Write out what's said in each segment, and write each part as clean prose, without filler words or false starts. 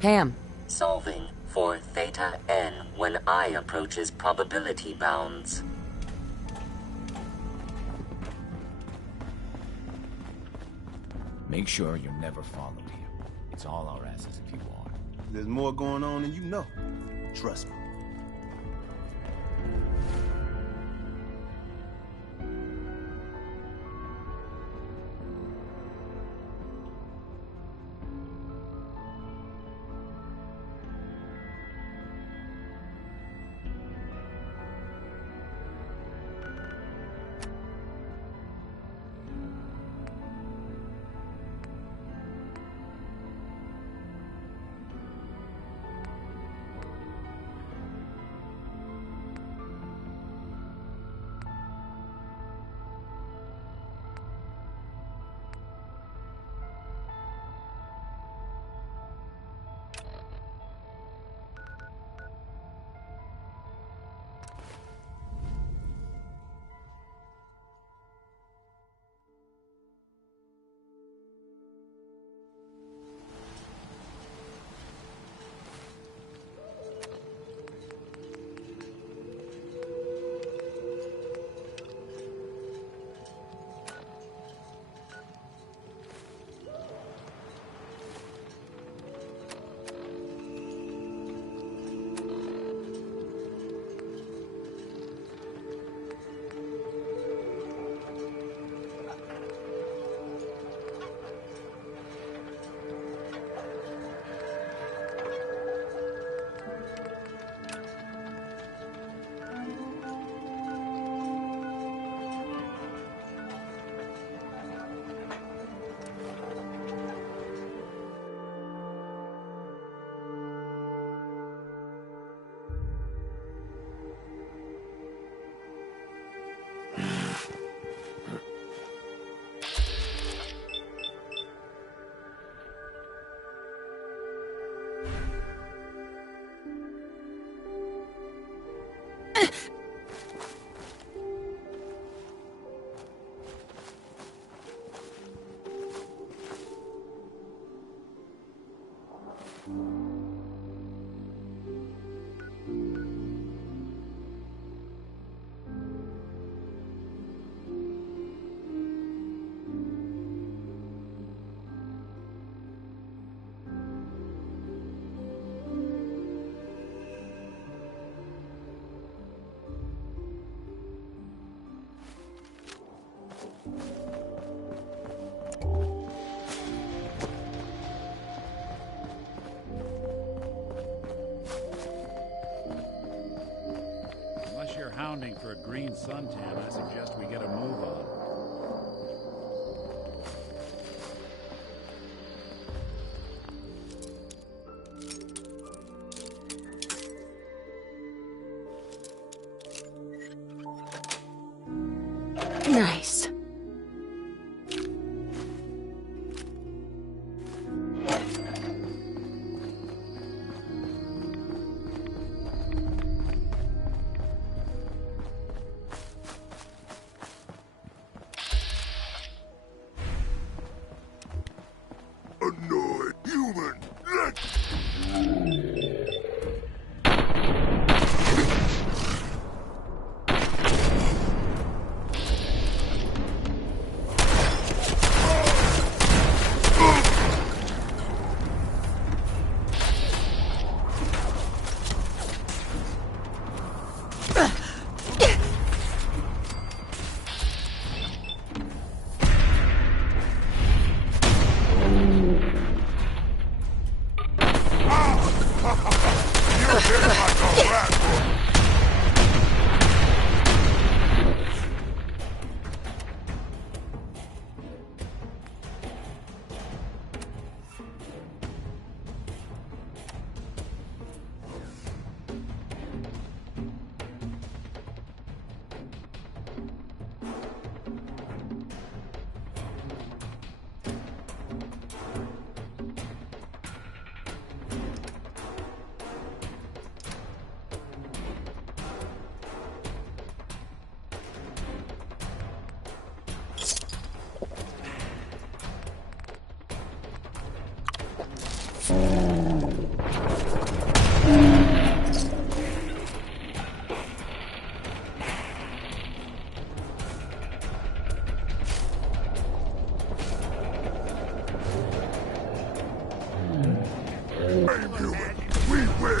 Pam. Solving for theta n when I approaches probability bounds. Make sure you're never followed here. It's all our asses if you are. There's more going on than you know. Trust me. Unless you're hounding for a green suntan, I suggest we get a move on. Nice. Annoyed human! human. We win.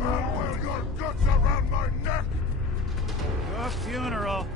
I'll wear your guts around my neck. Your funeral.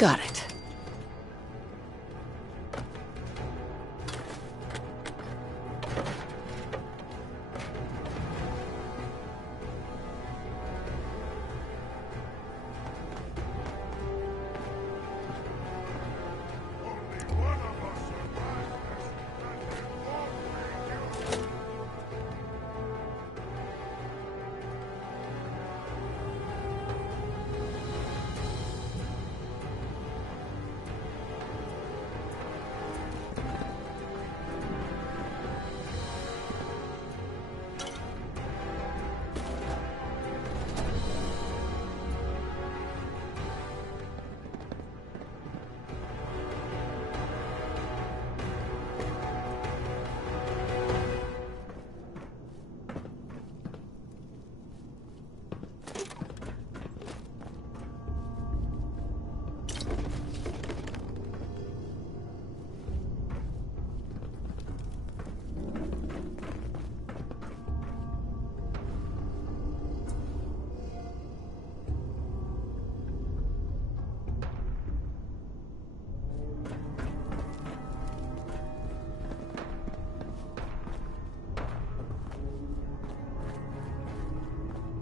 Got it.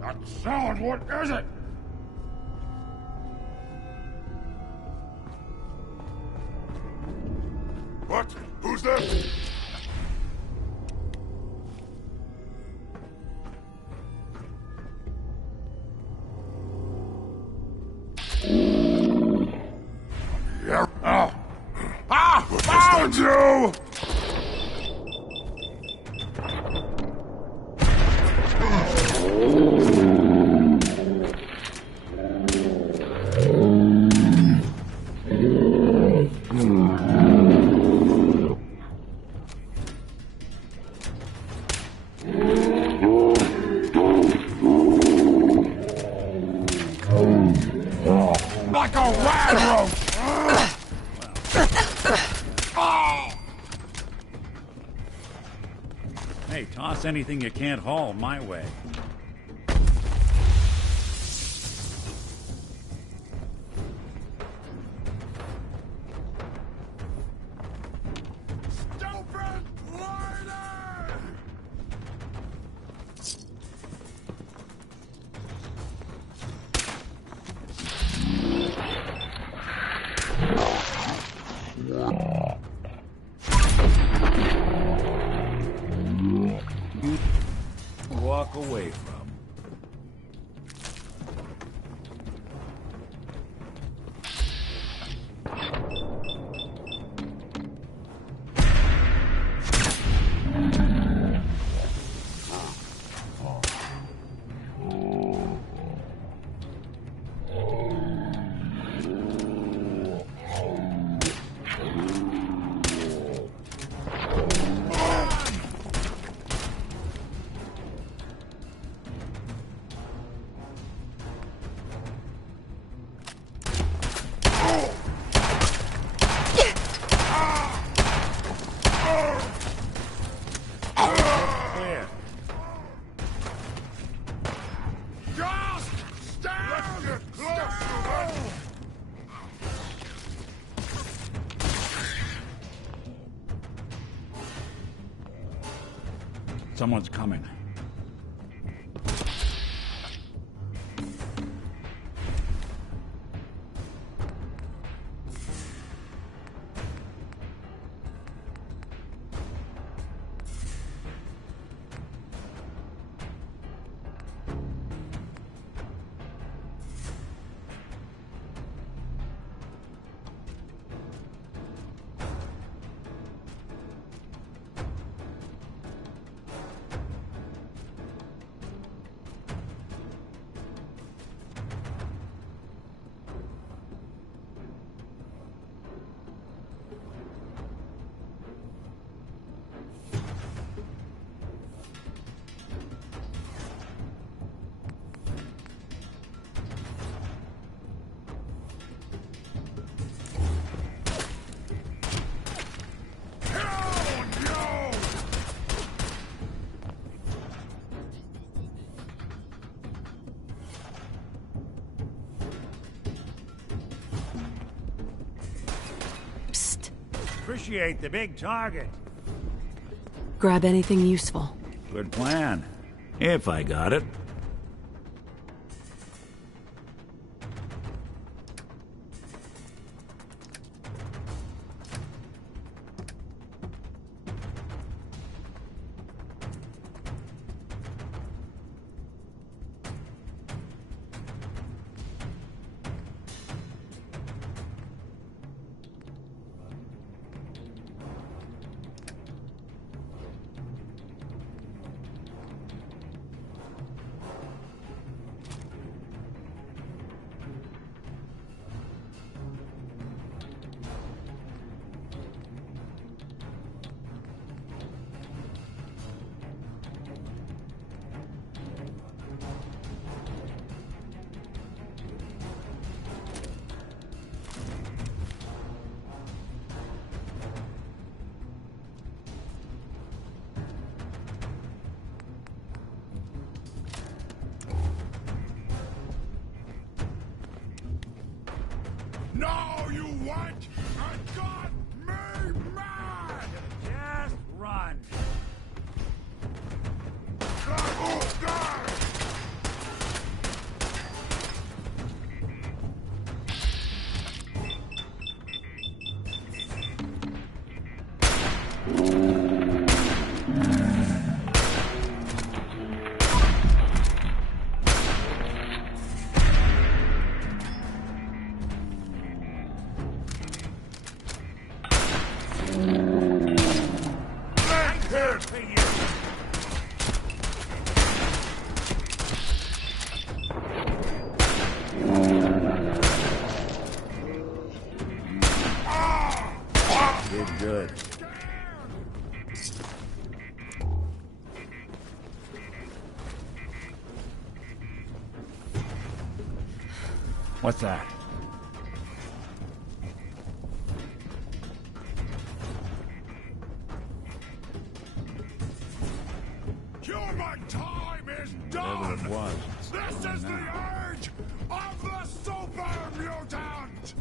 That sound, what is it? What? Who's there? Yeah. Oh. Ah! Found you! land Hey, toss anything you can't haul my way. Stupid lady! Walk away from. Clear. Just stand! Let's get close to it! Someone's coming. Psst. Appreciate the big target. Grab anything useful. Good plan. If I got it. No, you what? I got me mad! Just run. Oh, God! Here for you. Did good. What's that? Whatever it was. This is the urge of the super mutant!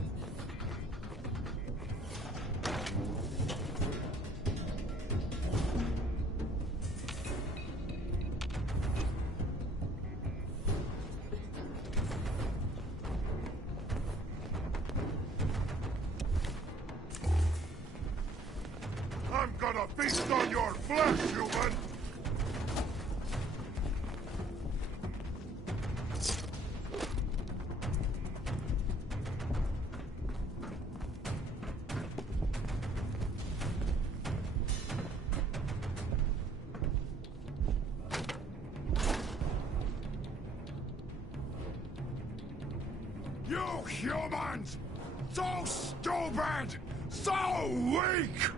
I'm gonna feast on your flesh, human! You humans! So stupid! So weak!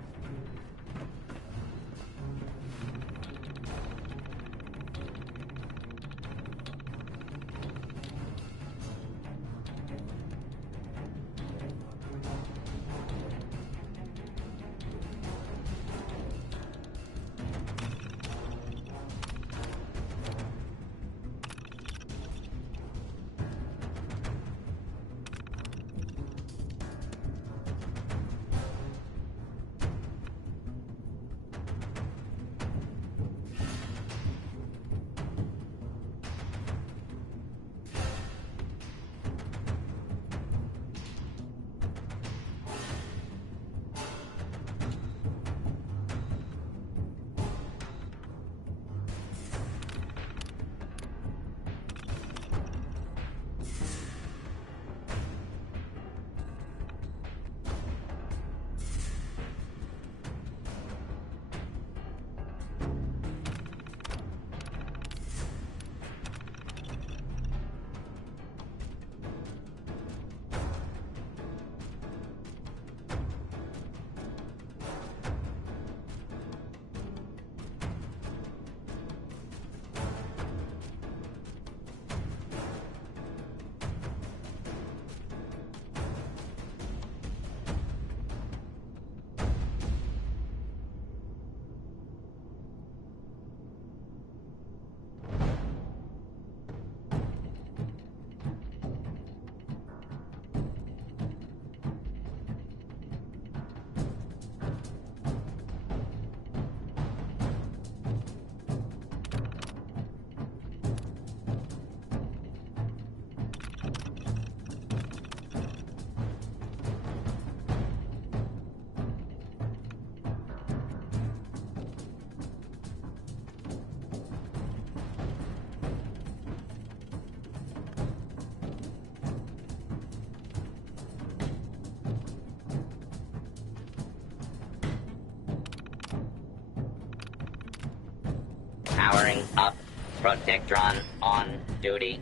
Powering up. Protectron on duty.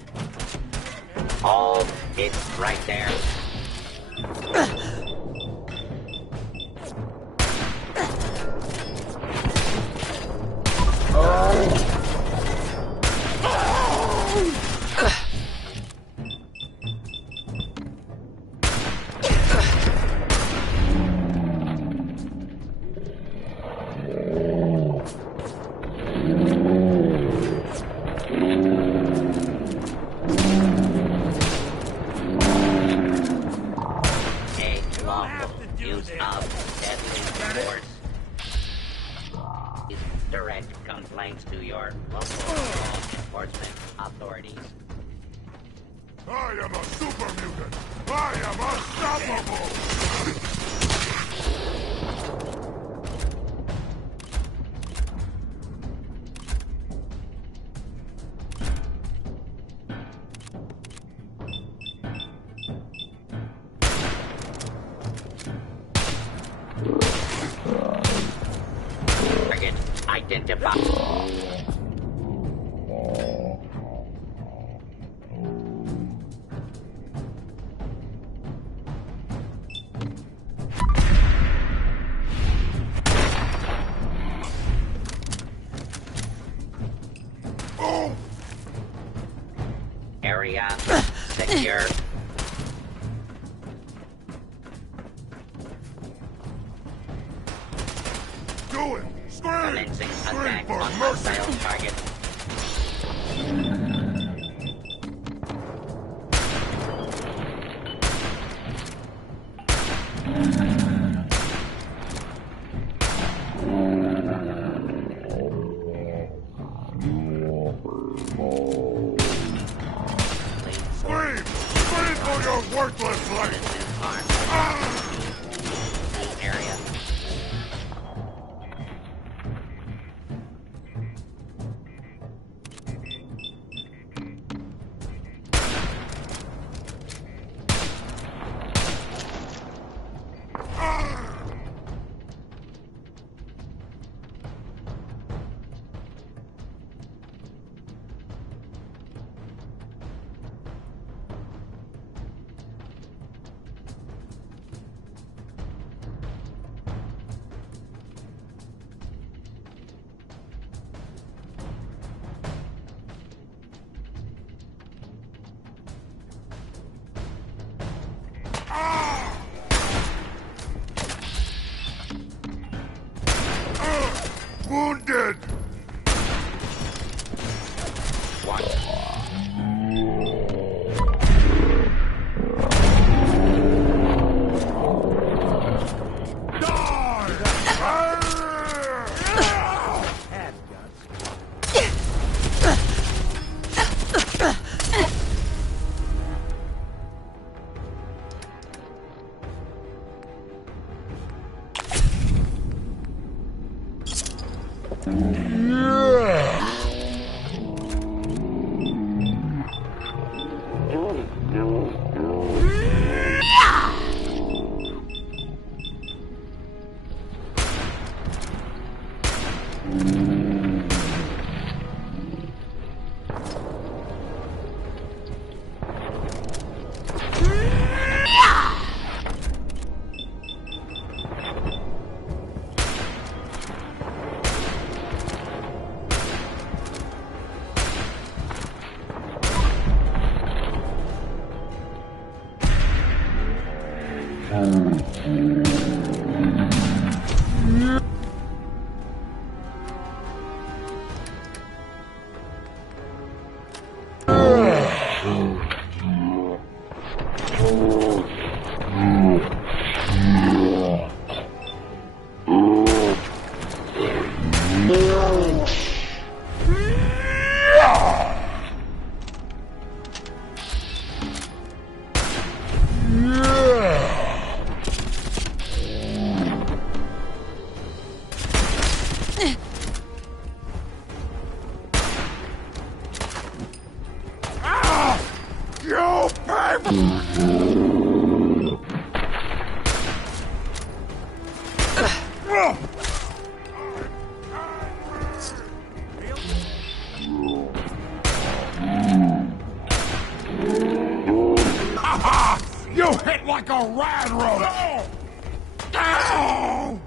Hold. It's right there. Direct complaints to your local law enforcement authorities. I am a super mutant! I am unstoppable! Target identified. Area secure. Do it! Scream! Commencing Scream attack for on mercy! hostile target. You're worthless, like... Area. Wounded! You You hit like a rad roller! Ow!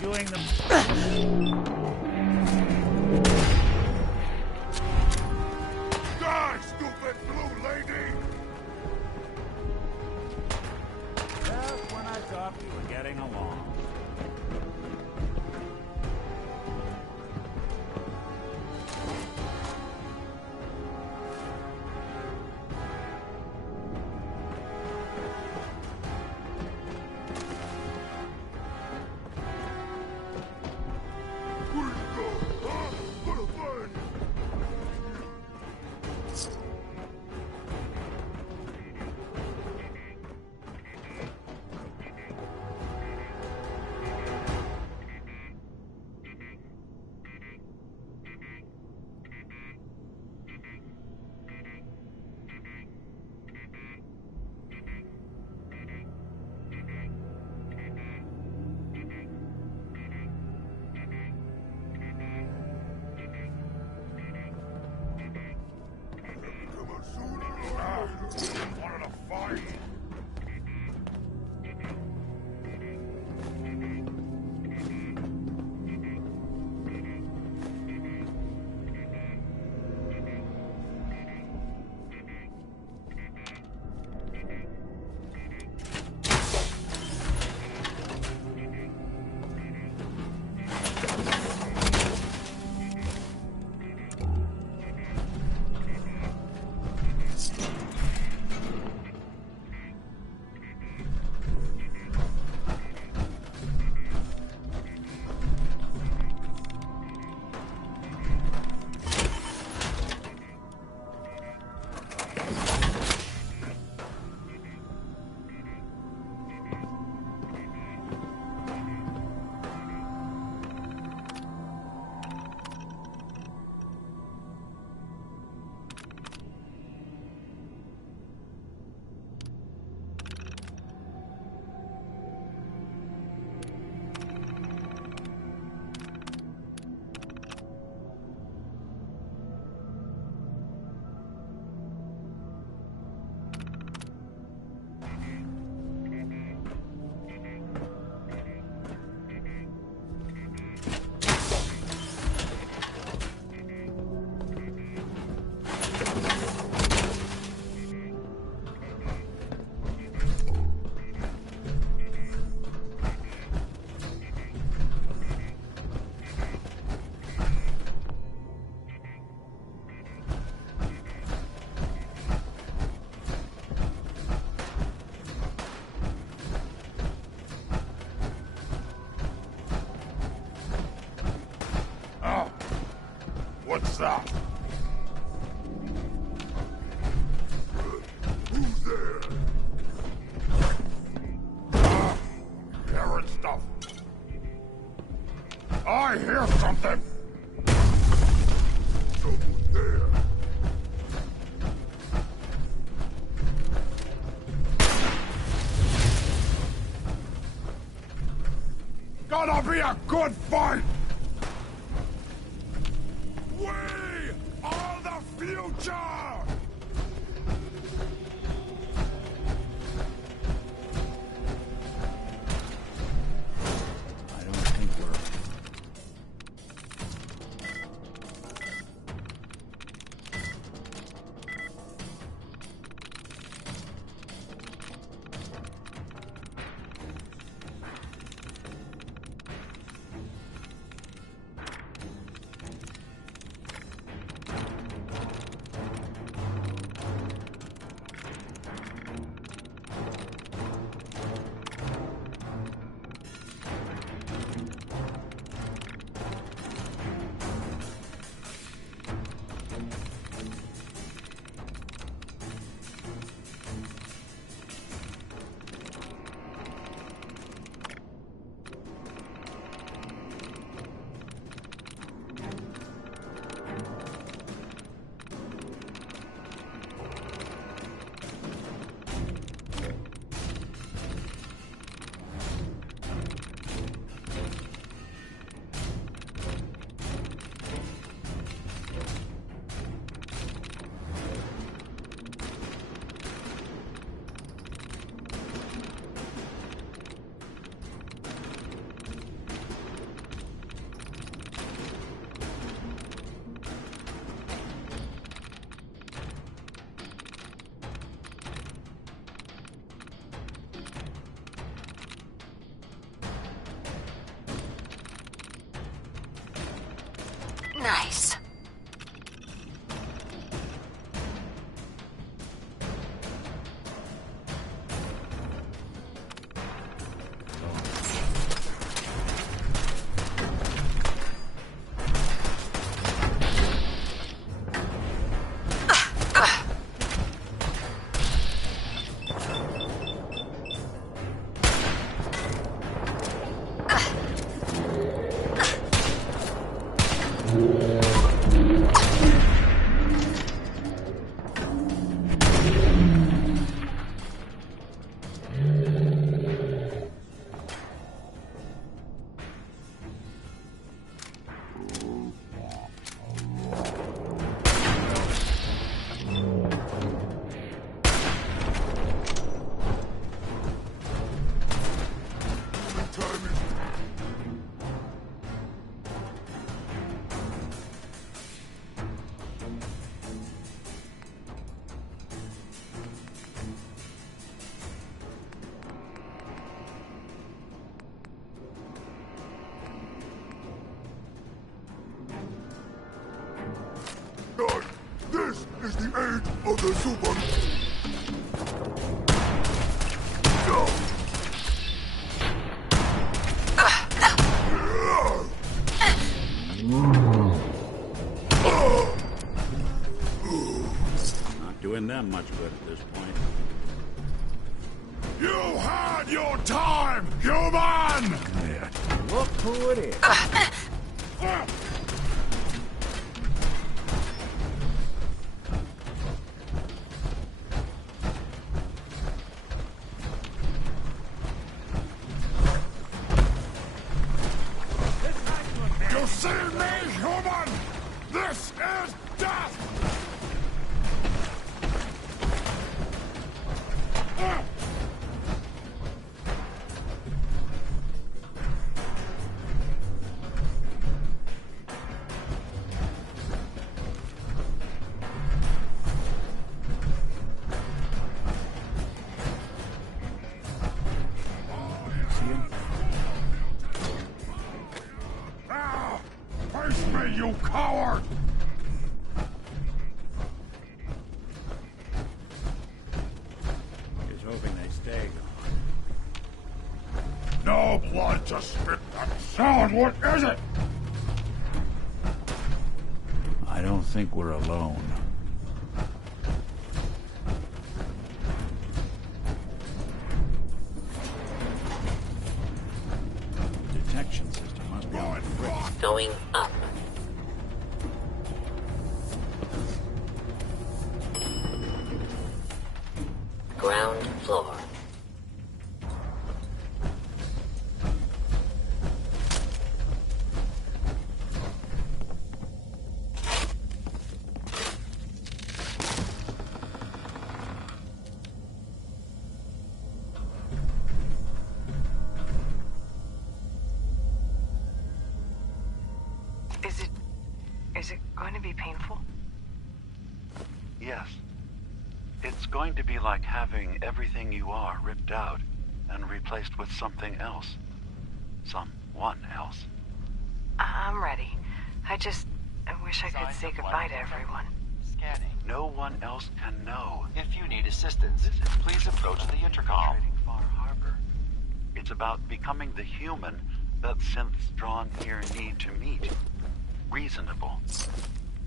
Doing them. Die, stupid blue lady! Just when I thought we were getting along. that? Who's there? Hearing stuff. I hear something. Someone there. Gonna be a good fight! We are the future! I don't think we're... Nice. This is the age of the super. Not doing them much good at this point. You had your time, human! Look who it is. You see me, human? This is death! Face me, you coward! He's hoping they stay gone. No blood to spit that sound! What is it? I I don't think we're alone. The detection system must be on the fritz. Going up. Ground floor. Is it going to be painful? Yes. It's going to be like having everything you are ripped out and replaced with something else. Someone else. I'm ready. I wish I could say goodbye to everyone. Scanning. No one else can know. If you need assistance, please approach the intercom. Trading Far Harbor. It's about becoming the human that synths drawn here need to meet. Reasonable.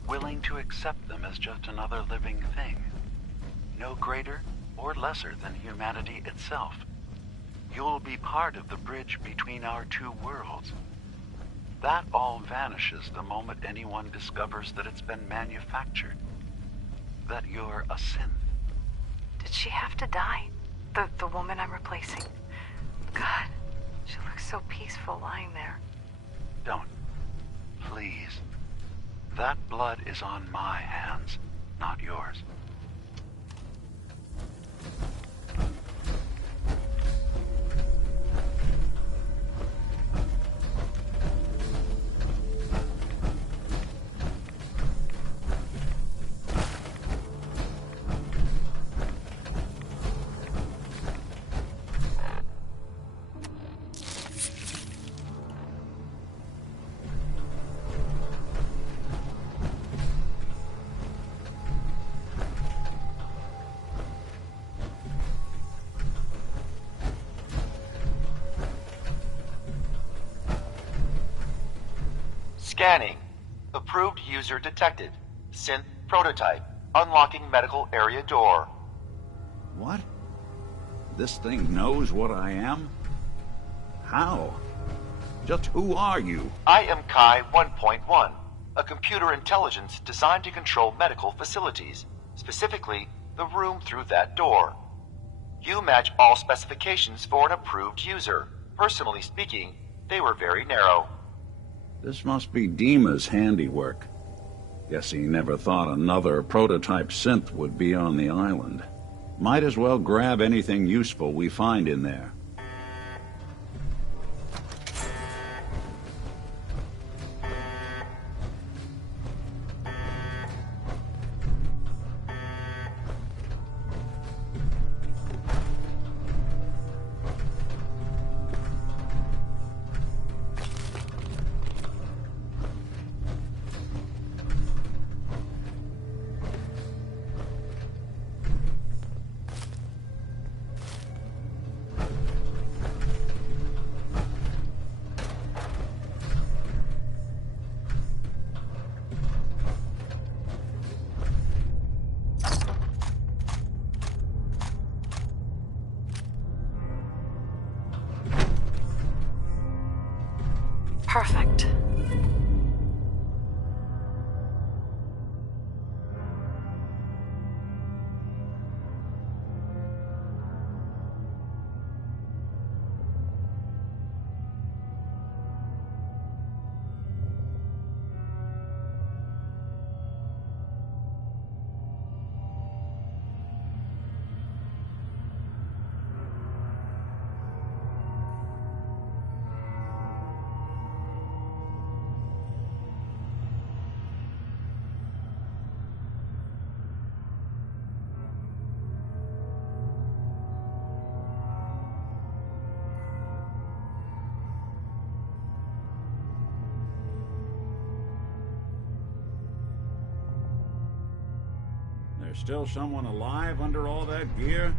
Willing to accept them as just another living thing. No greater or lesser than humanity itself. You'll be part of the bridge between our two worlds. That all vanishes the moment anyone discovers that it's been manufactured. That you're a synth. Did she have to die? The woman I'm replacing? God, she looks so peaceful lying there. Don't. Please. That blood is on my hands, not yours. Scanning. Approved user detected. Synth prototype. Unlocking medical area door. What? This thing knows what I am? How? Just who are you? I am Kai 1.1, a computer intelligence designed to control medical facilities, specifically the room through that door. You match all specifications for an approved user. Personally speaking, they were very narrow. This must be Dima's handiwork. Guess he never thought another prototype synth would be on the island. Might as well grab anything useful we find in there. Perfect. There's still someone alive under all that gear?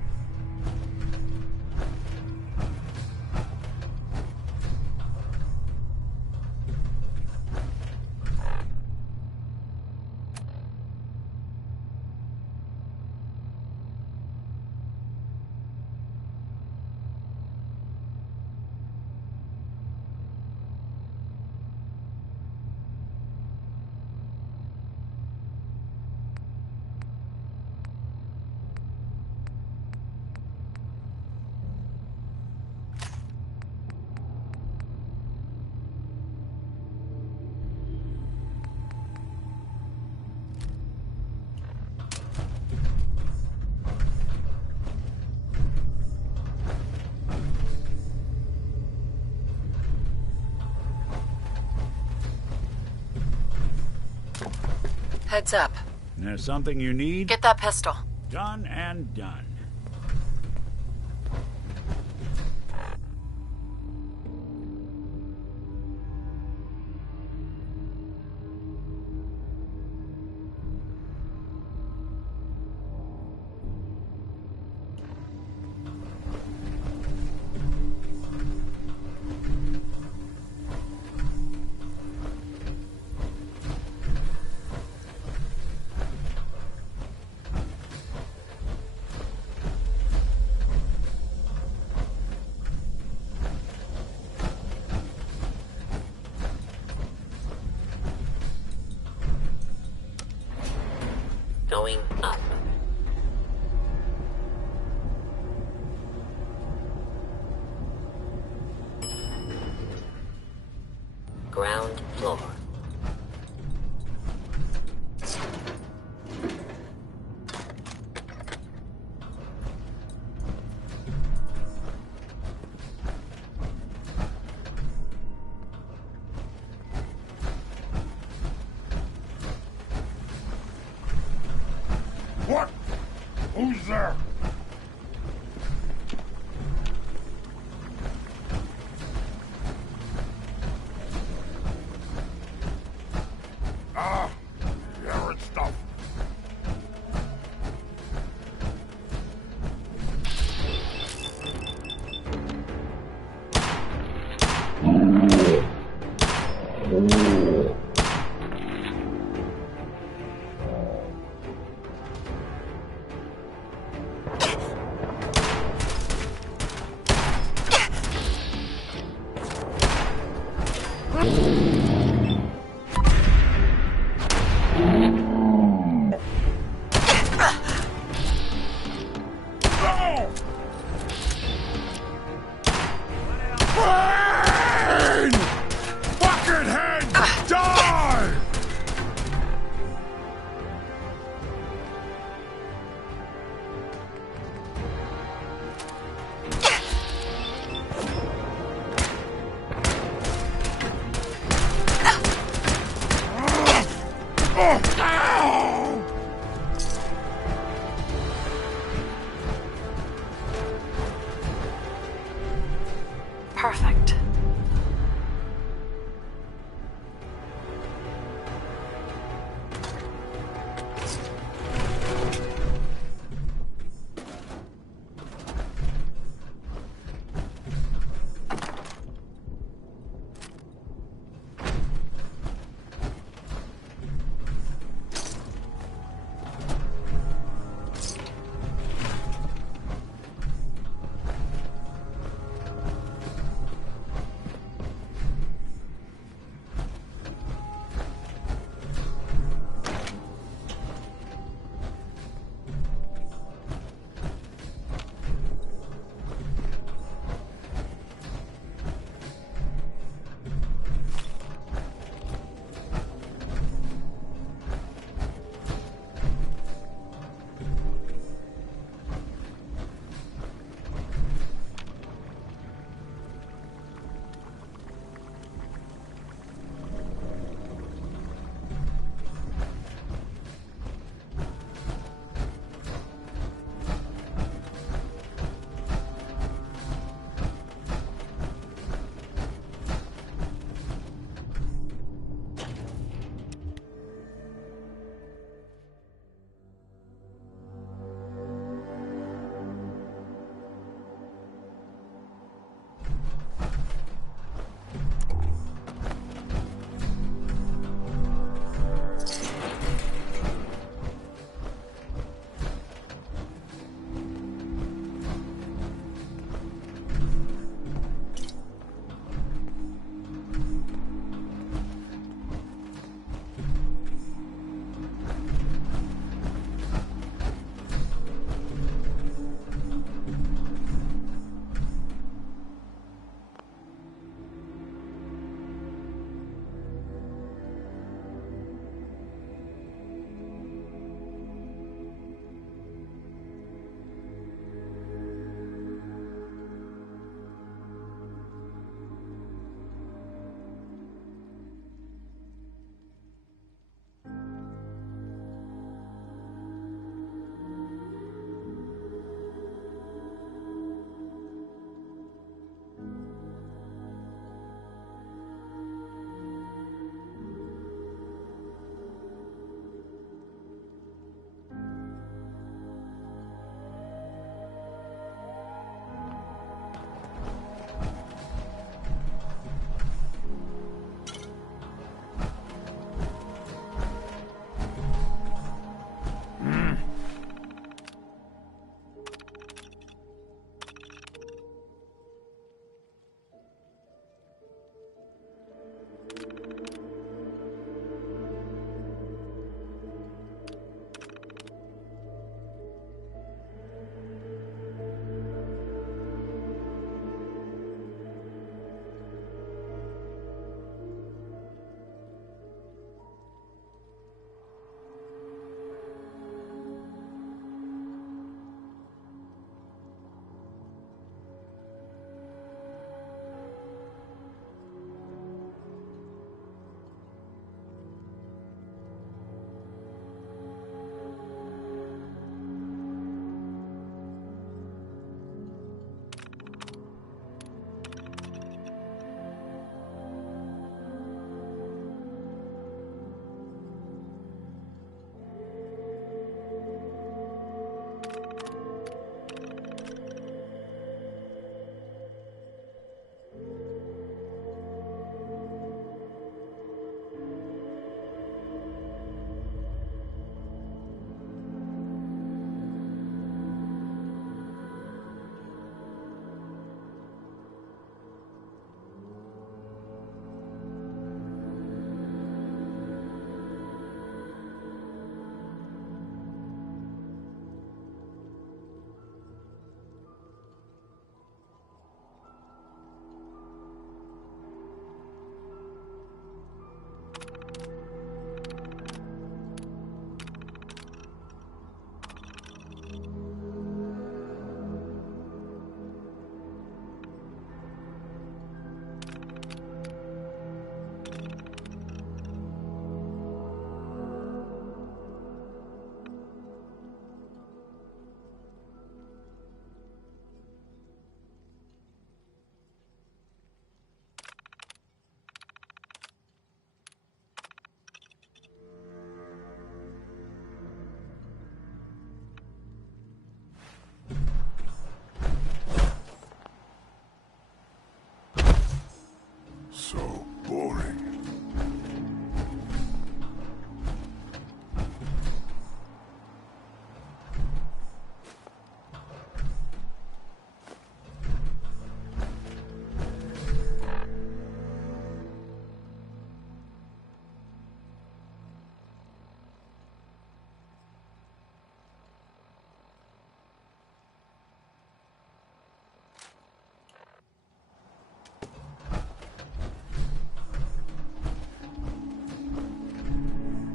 Heads up. There's something you need? Get that pistol. Done and done. Going up. Ground floor. What? Who's there? Ah, Garrett stuff. Brain! Buckethead! Die! Ow! Perfect.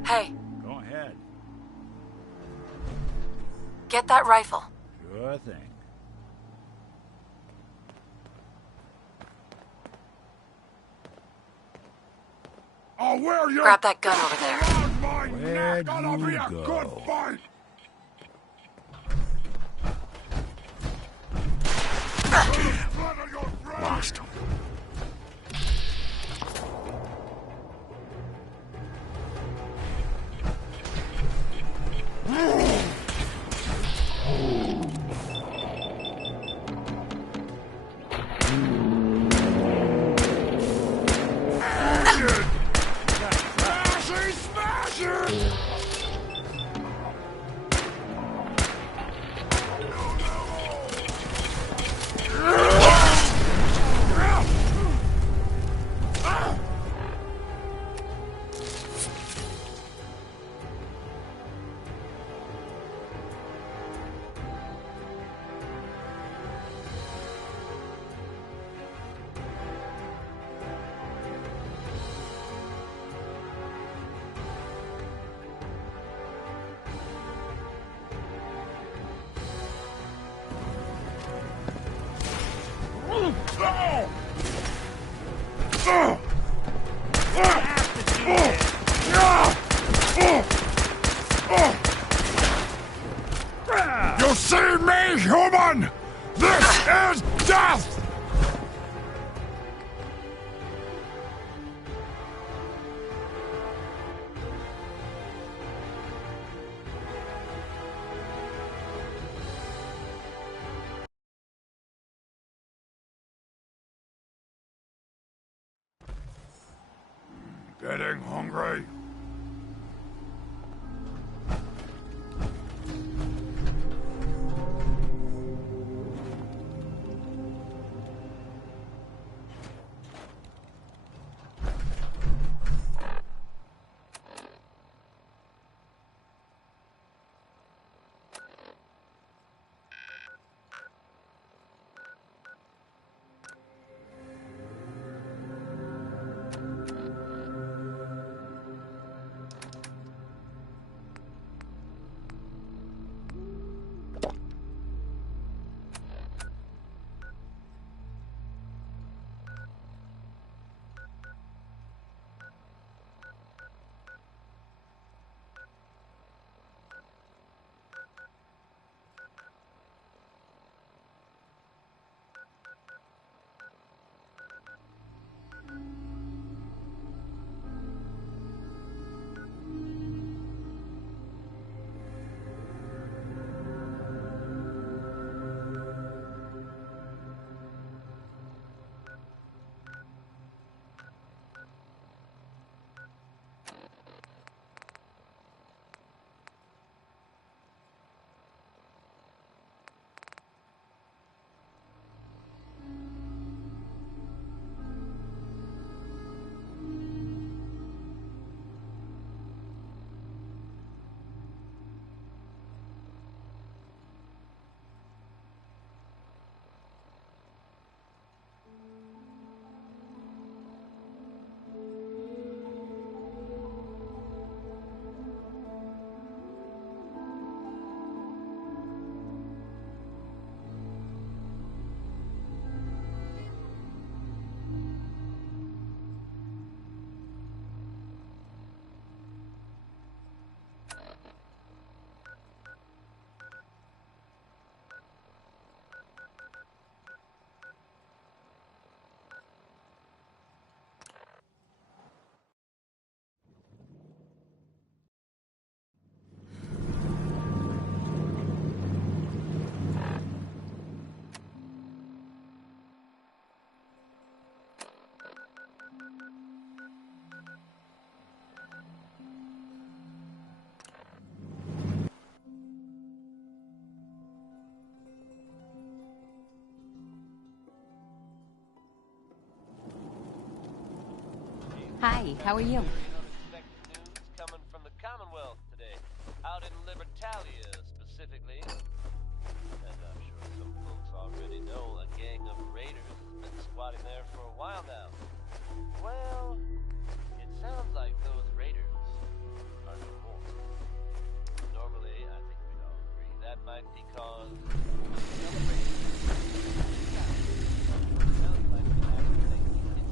Hey, Go ahead. get that rifle. Sure thing. I'll wear you Grab that gun over there. around my Where'd neck. Gonna be you a go? good fight. Lost him. Smashy, smasher! You see me, human? This is death! Getting hungry? Hi, how are you? News coming from the Commonwealth today, out in Libertalia specifically. And I'm sure some folks already know a gang of raiders has been squatting there for a while now. Well, it sounds like those raiders are might be cause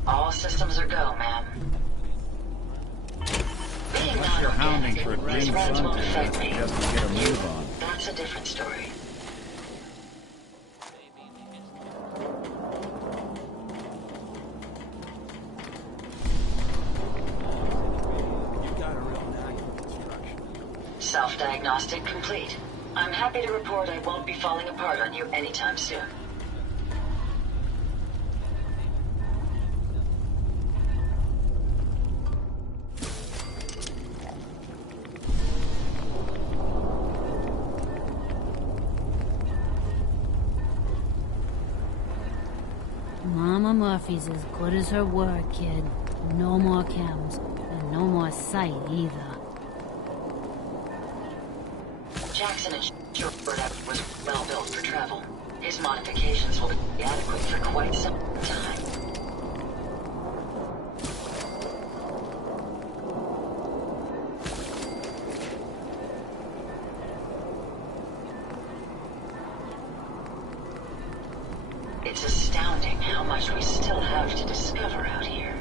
All systems are go, ma'am. Being Unless you're hounding for a green these roads sun won't to affect me. just to get a move on. That's a different story. Self-diagnostic complete. I'm happy to report I won't be falling apart on you anytime soon. Mama Murphy's as good as her word, kid. No more chems, and no more sight either. Jackson ensured that was well built for travel. His modifications will be adequate for quite some time. It's astounding how much we still have to discover out here.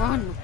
Run!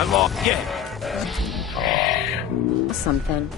Unlock, get! Something.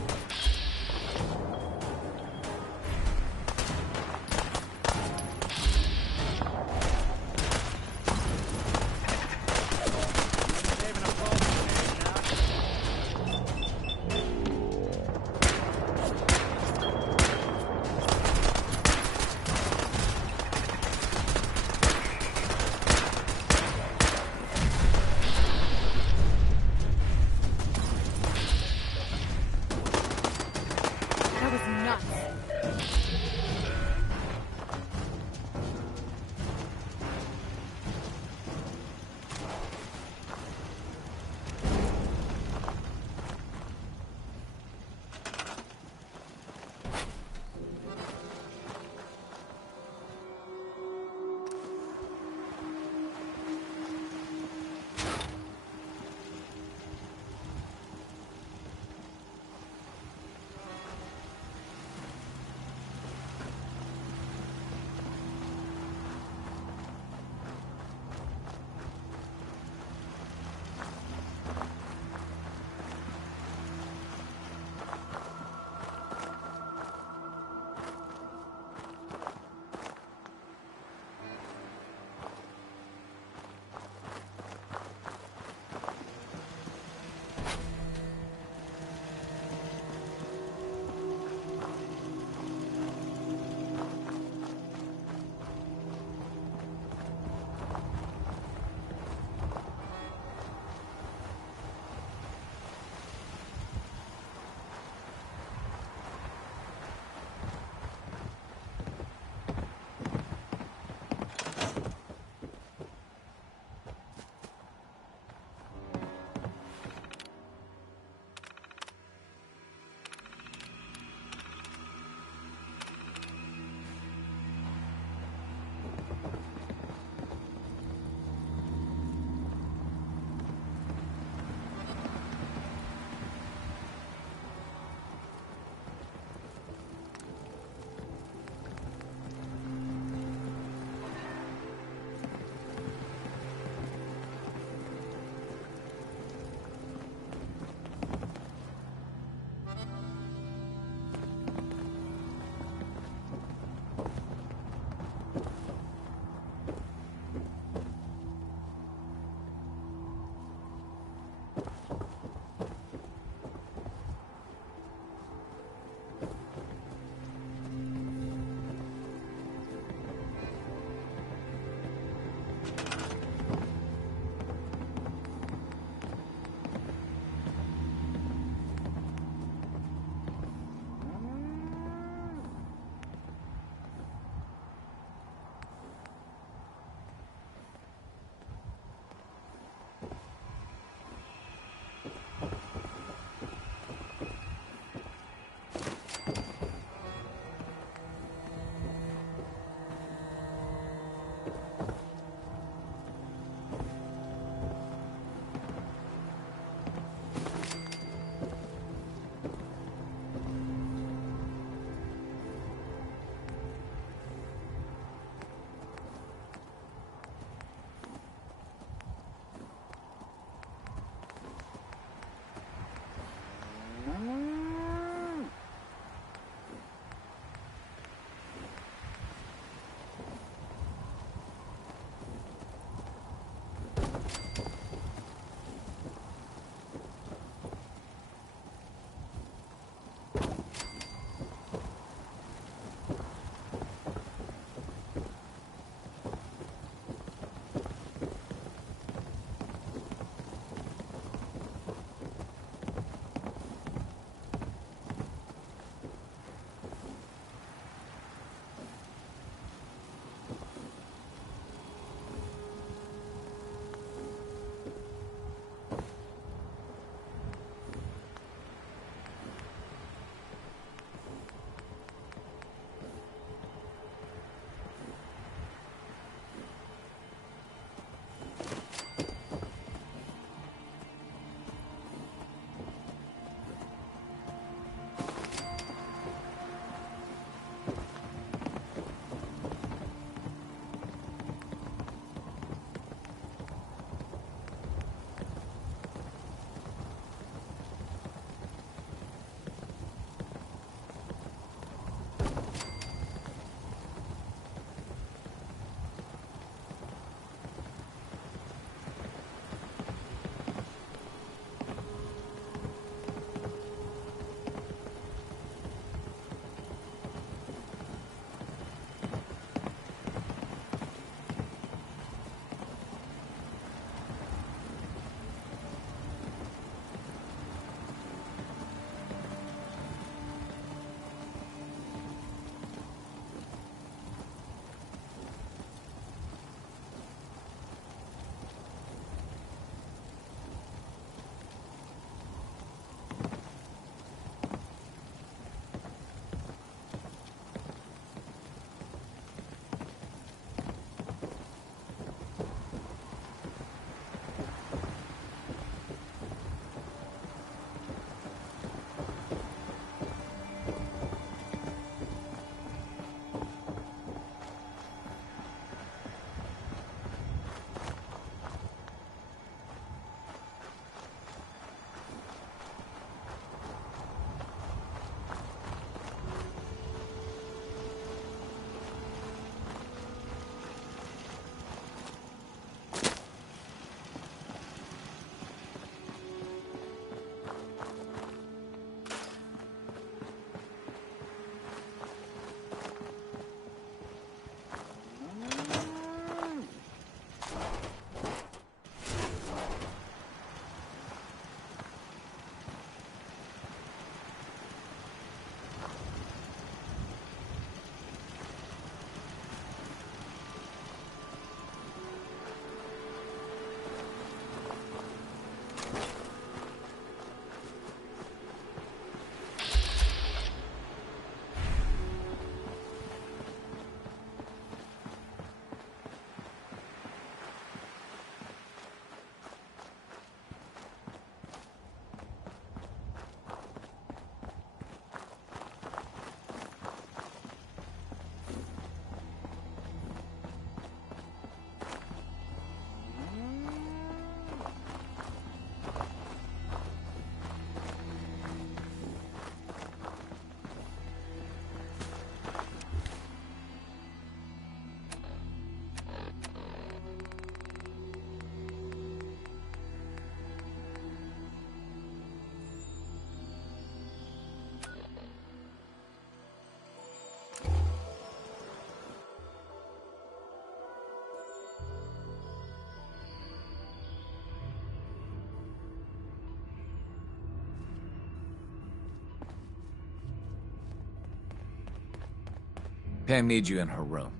Pam needs you in her room.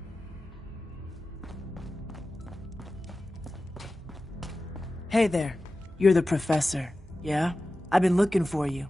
Hey there. You're the professor, yeah? I've been looking for you.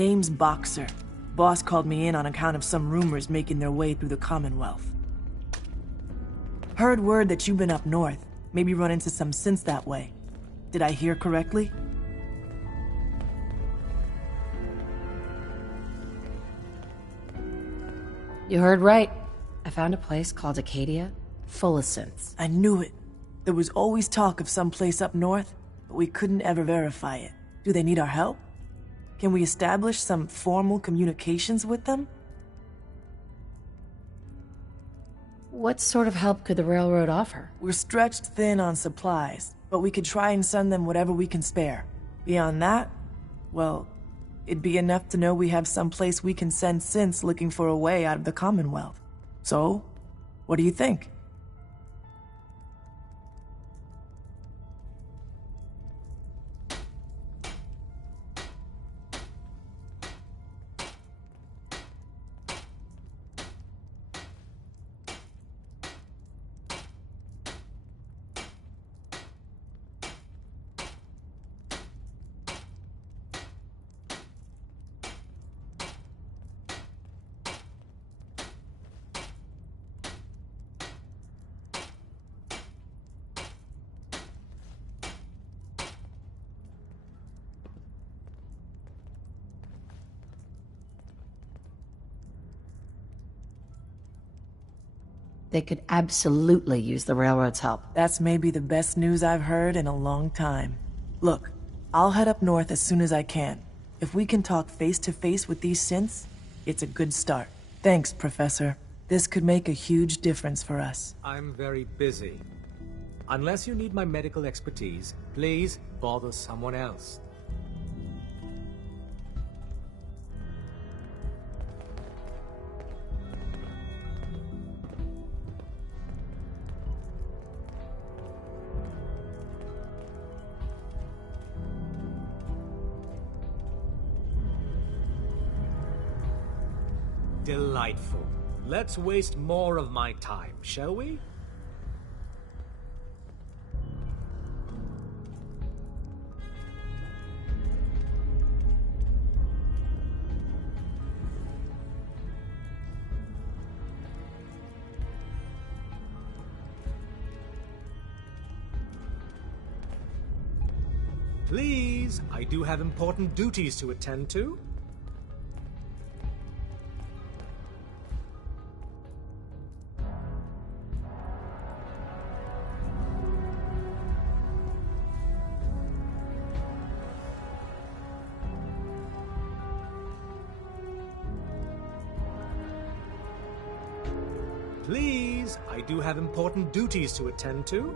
Name's Boxer. Boss called me in on account of some rumors making their way through the Commonwealth. Heard word that you've been up north. Maybe run into some synths that way. Did I hear correctly? You heard right. I found a place called Acadia, full of synths. I knew it. There was always talk of some place up north, but we couldn't ever verify it. Do they need our help? Can we establish some formal communications with them? What sort of help could the railroad offer? We're stretched thin on supplies, but we could try and send them whatever we can spare. Beyond that, well, it'd be enough to know we have some place we can send synths looking for a way out of the Commonwealth. So, what do you think? They could absolutely use the railroad's help. That's maybe the best news I've heard in a long time. Look, I'll head up north as soon as I can. If we can talk face to face with these synths, it's a good start. Thanks, Professor. This could make a huge difference for us. I'm very busy. Unless you need my medical expertise, please bother someone else. Delightful. Let's waste more of my time, shall we? Please, I do have important duties to attend to. Please, I do have important duties to attend to.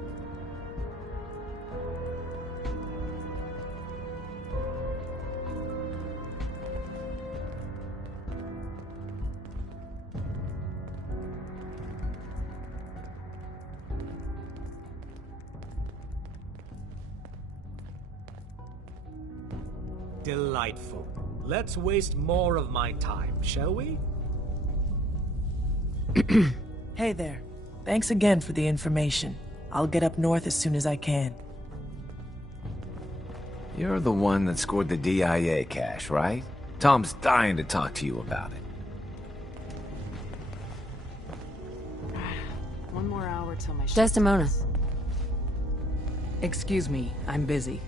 Delightful. Let's waste more of my time, shall we? Hey there. Thanks again for the information. I'll get up north as soon as I can. You're the one that scored the DIA cache, right? Tom's dying to talk to you about it. One more hour till my shift. Desdemona. Excuse me, I'm busy.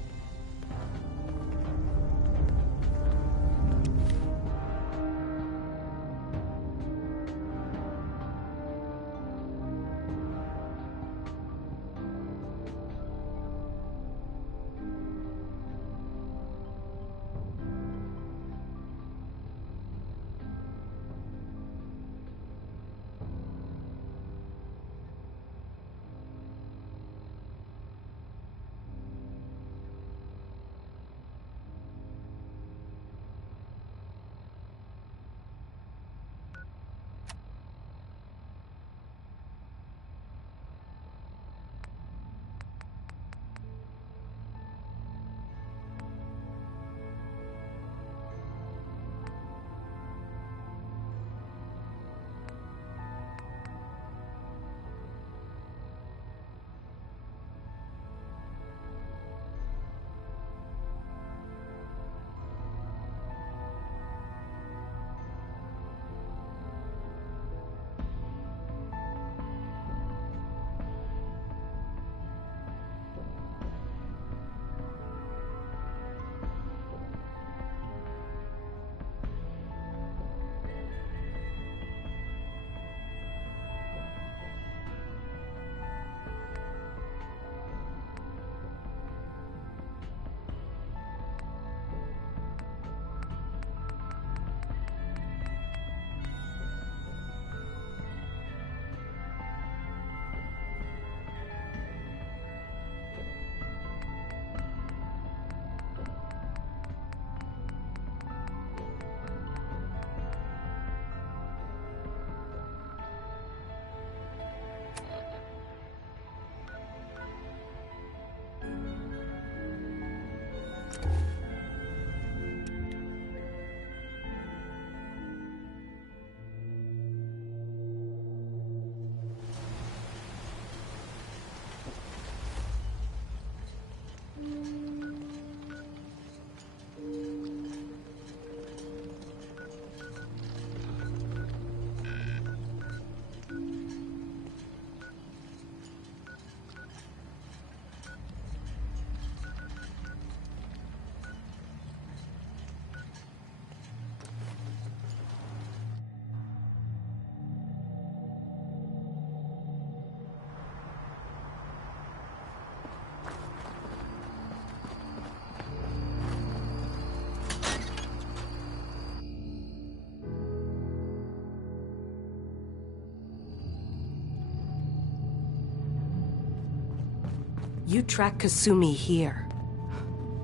You track Kasumi here.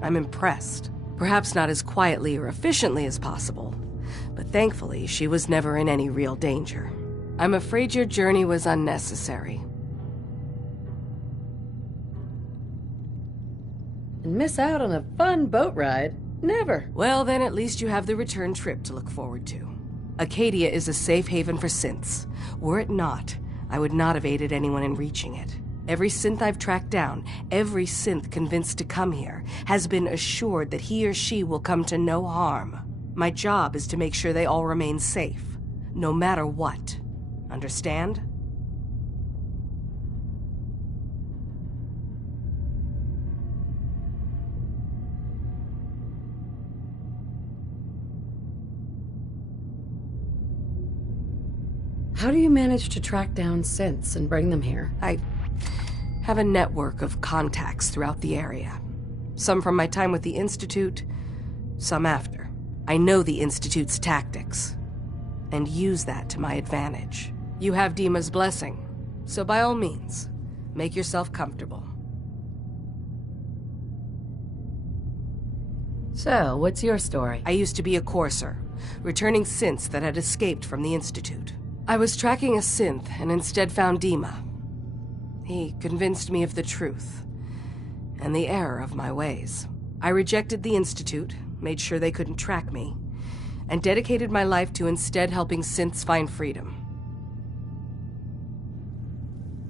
I'm impressed. Perhaps not as quietly or efficiently as possible, but thankfully she was never in any real danger. I'm afraid your journey was unnecessary. And miss out on a fun boat ride? Never. Well, then at least you have the return trip to look forward to. Acadia is a safe haven for synths. Were it not, I would not have aided anyone in reaching it. Every synth I've tracked down, every synth convinced to come here, has been assured that he or she will come to no harm. My job is to make sure they all remain safe, no matter what. Understand? How do you manage to track down synths and bring them here? I have a network of contacts throughout the area. Some from my time with the Institute, some after. I know the Institute's tactics, and use that to my advantage. You have Dima's blessing, so by all means, make yourself comfortable. So, what's your story? I used to be a courser, returning synths that had escaped from the Institute. I was tracking a synth and instead found Dima. He convinced me of the truth and the error of my ways. I rejected the Institute, made sure they couldn't track me, and dedicated my life to instead helping synths find freedom.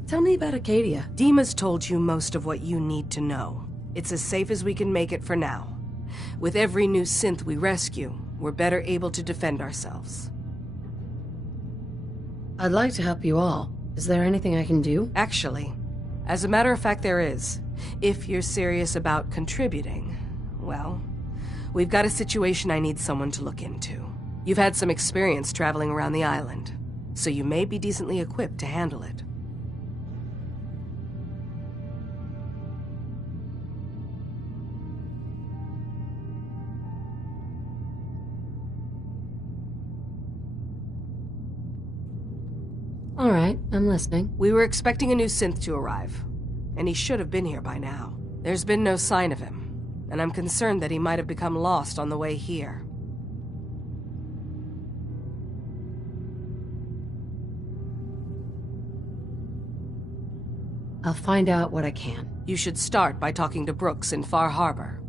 Tell me about Acadia. Dima's told you most of what you need to know. It's as safe as we can make it for now. With every new synth we rescue, we're better able to defend ourselves. I'd like to help you all. Is there anything I can do? Actually, as a matter of fact, there is. If you're serious about contributing, well, we've got a situation I need someone to look into. You've had some experience traveling around the island, so you may be decently equipped to handle it. All right, I'm listening. We were expecting a new synth to arrive, and he should have been here by now. There's been no sign of him, and I'm concerned that he might have become lost on the way here. I'll find out what I can. You should start by talking to Brooks in Far Harbor.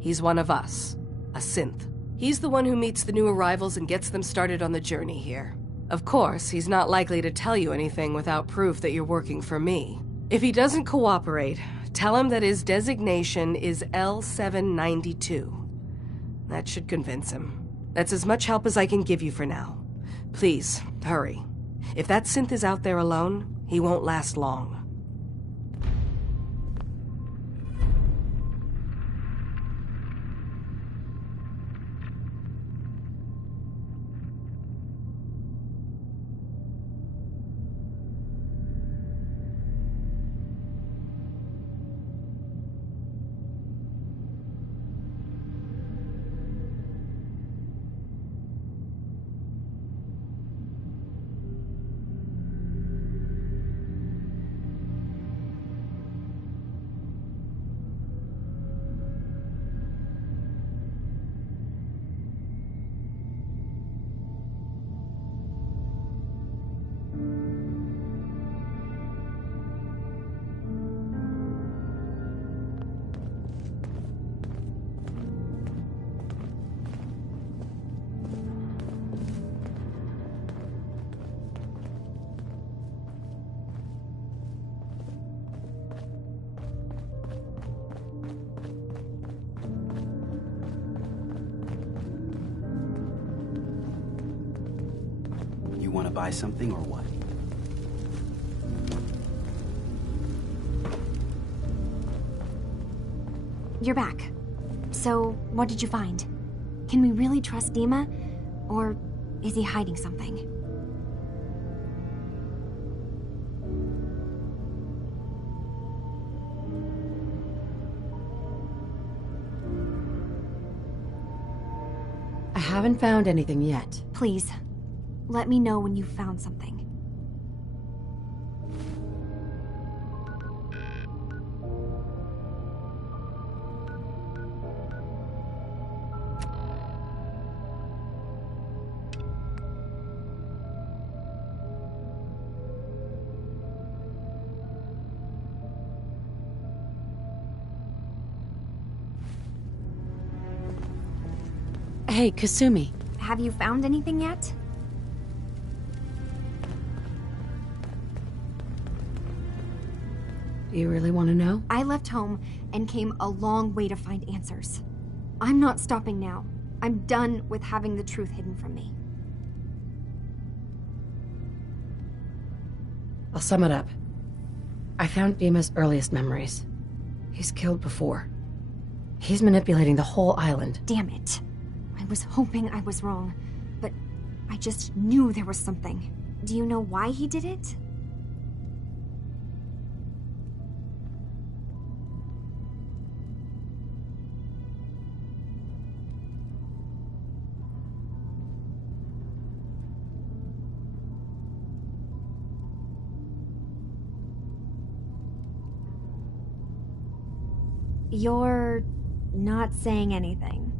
He's one of us, a synth. He's the one who meets the new arrivals and gets them started on the journey here. Of course, he's not likely to tell you anything without proof that you're working for me. If he doesn't cooperate, tell him that his designation is L792. That should convince him. That's as much help as I can give you for now. Please, hurry. If that synth is out there alone, he won't last long. Want to buy something or what? You're back. So, what did you find? Can we really trust Dima? Or is he hiding something? I haven't found anything yet. Please. Let me know when you've found something. Hey, Kasumi. Have you found anything yet? You really want to know? I left home and came a long way to find answers. I'm not stopping now. I'm done with having the truth hidden from me. I'll sum it up. I found Dima's earliest memories. He's killed before. He's manipulating the whole island. Damn it. I was hoping I was wrong, but I just knew there was something. Do you know why he did it? You're not saying anything.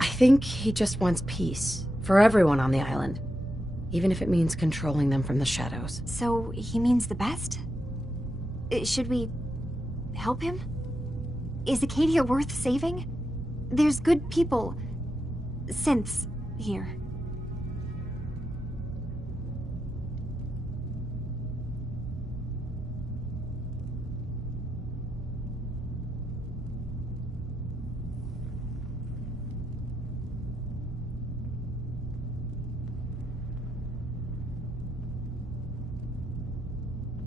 I think he just wants peace for everyone on the island, even if it means controlling them from the shadows. So he means the best? Should we help him? Is Acadia worth saving? There's good people, synths, here.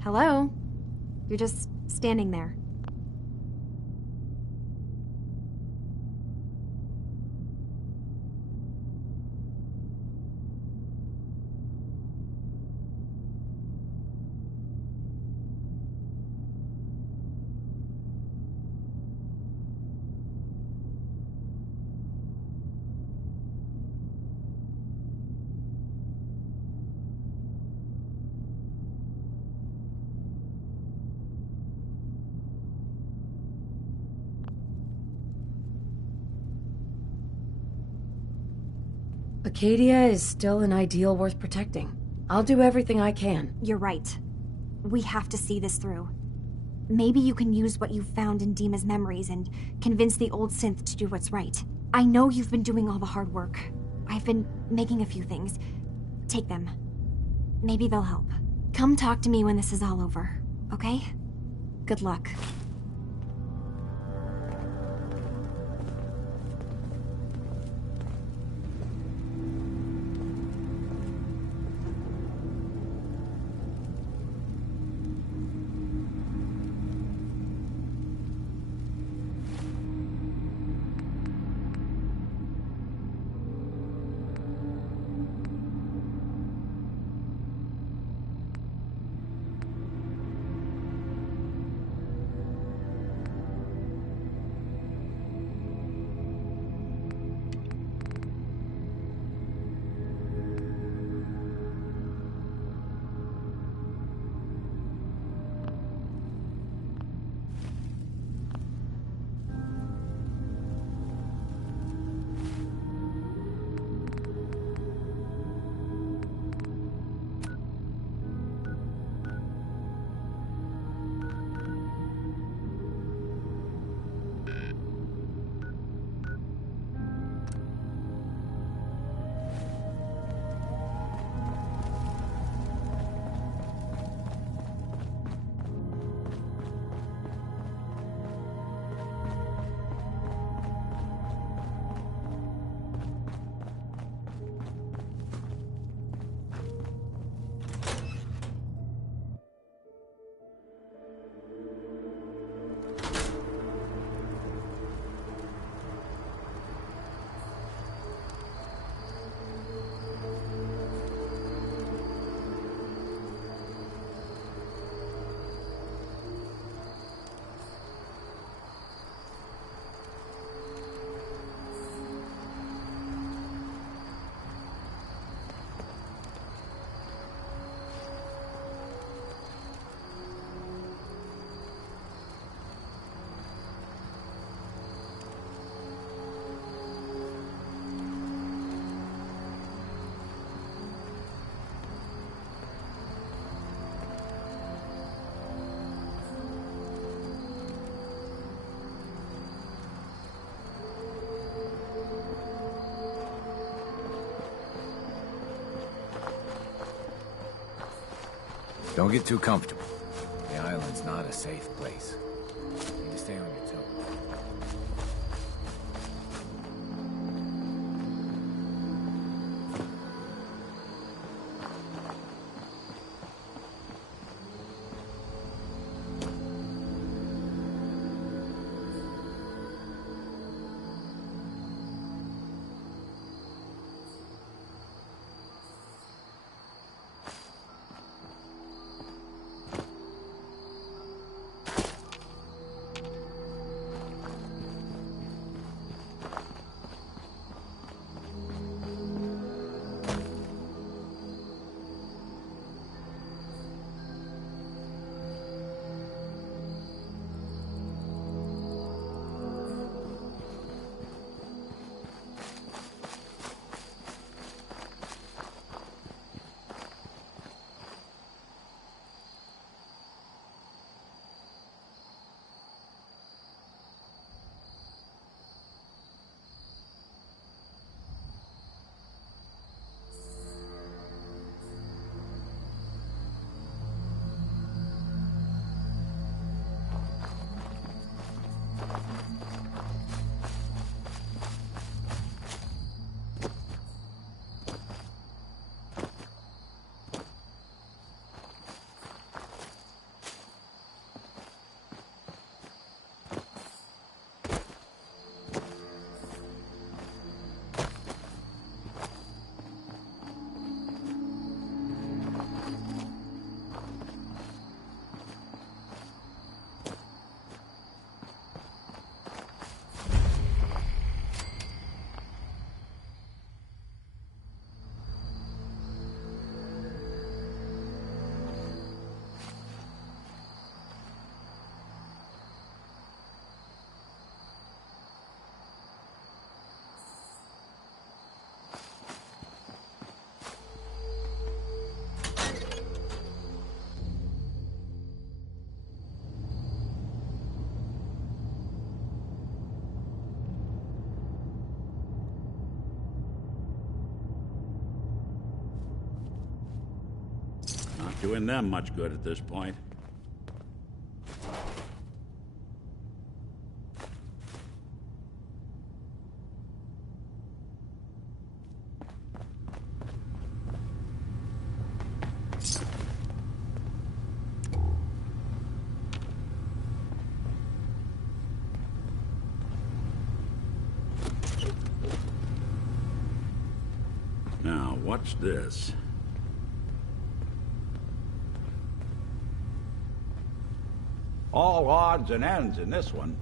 Hello? You're just standing there. Acadia is still an ideal worth protecting. I'll do everything I can. You're right. We have to see this through. Maybe you can use what you've found in Dima's memories and convince the old synth to do what's right. I know you've been doing all the hard work. I've been making a few things. Take them. Maybe they'll help. Come talk to me when this is all over, okay? Good luck. Don't get too comfortable. The island's not a safe place. You need to stay on your toes. Not doing them much good at this point. Now, what's this? All odds and ends in this one.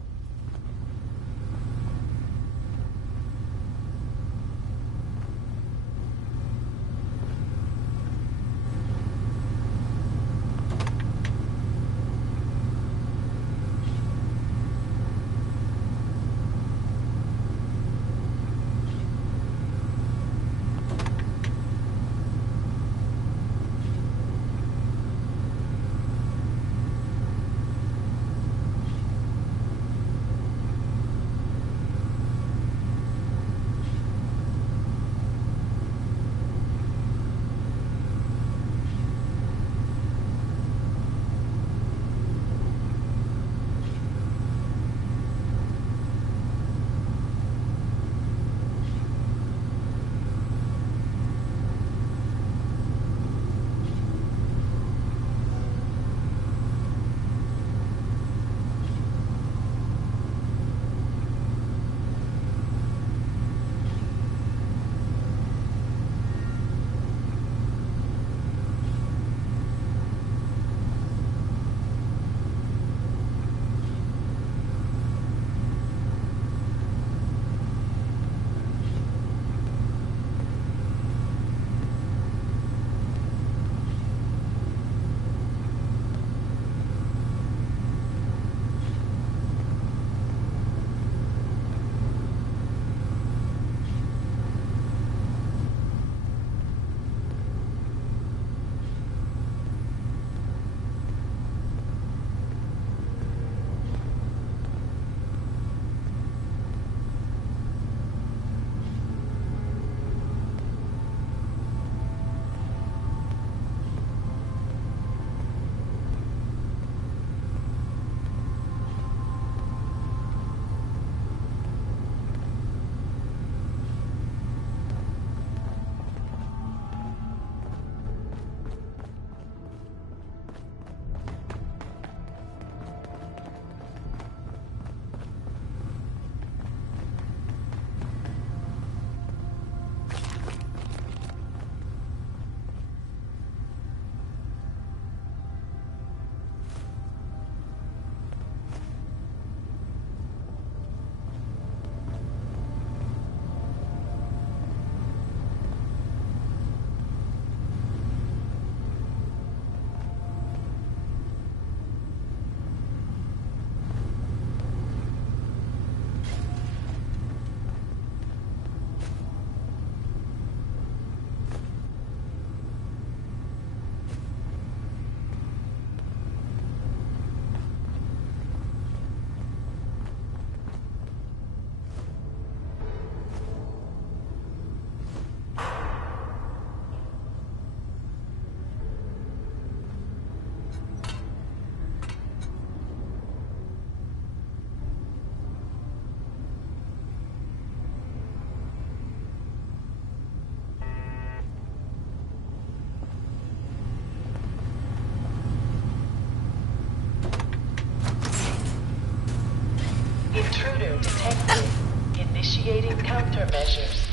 passengers.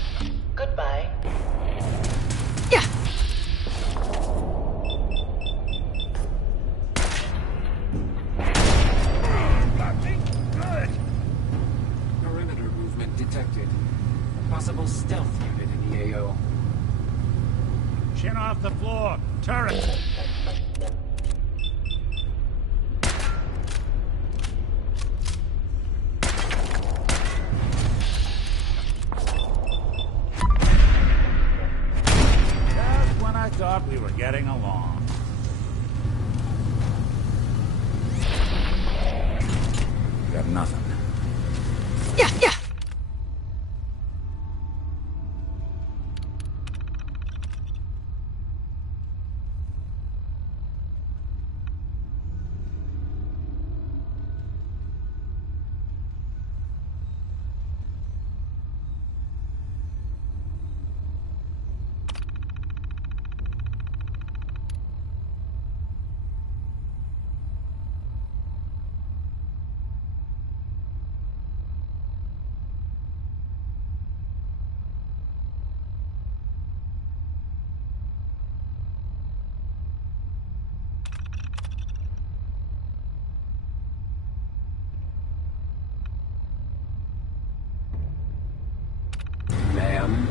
Goodbye. Yeah. Good. Perimeter movement detected. Possible stealth unit in the AO. Chin off the floor. Turret. Just when I thought we were getting along. Got nothing. Yeah, yeah. Ma'am.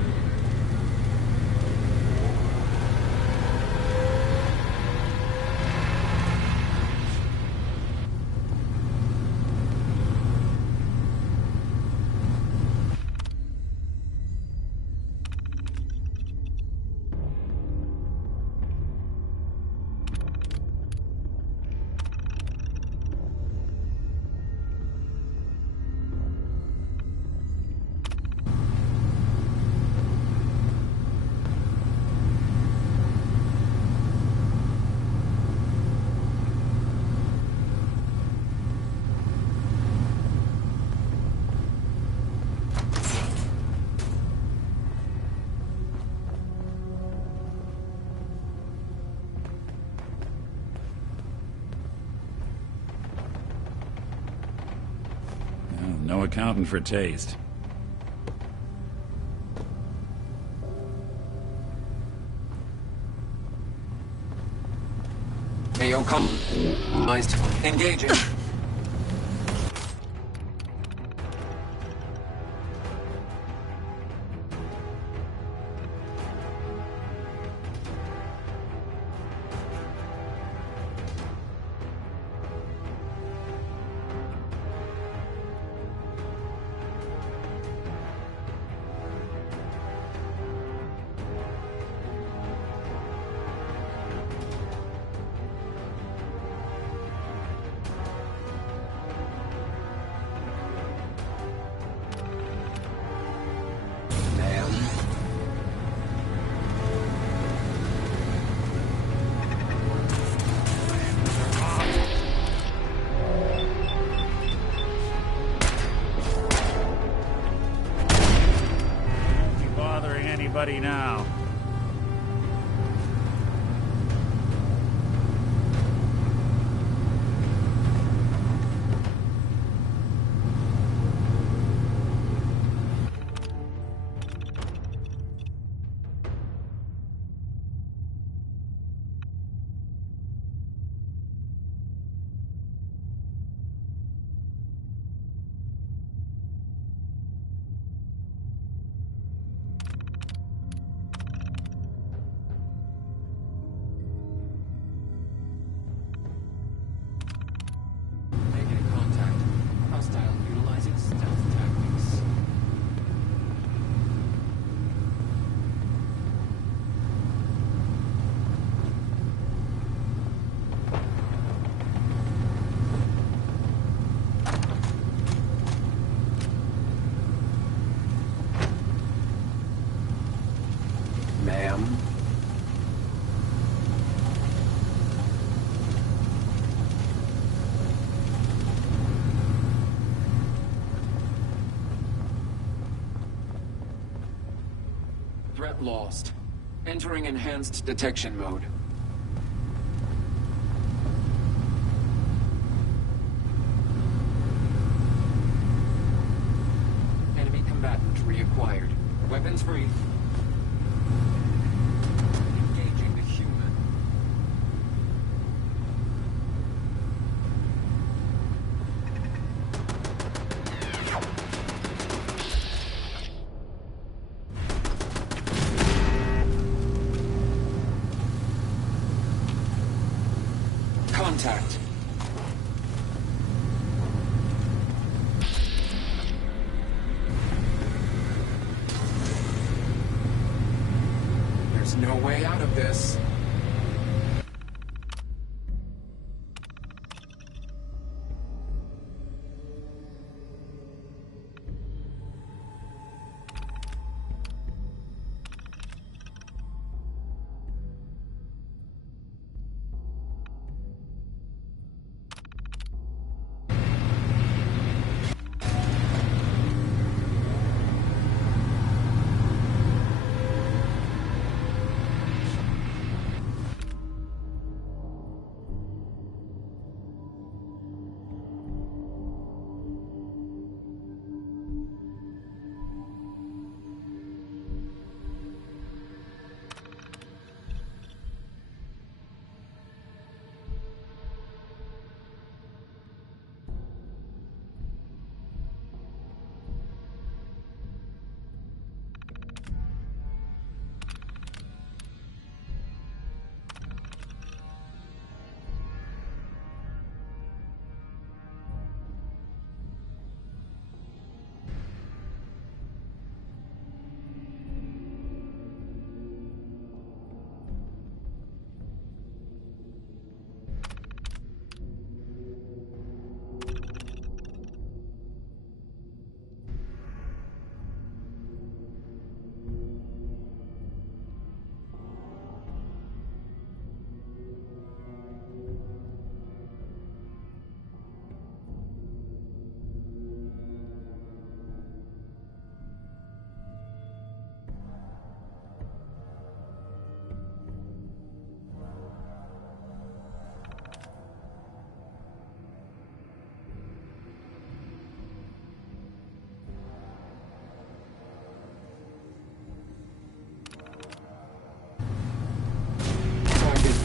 No accounting for taste. AO compromised. Engaging. Anybody now? Ma'am. Threat lost. Entering enhanced detection mode. Enemy combatant reacquired. free. Engaging the human. Contact. There's no way out of this.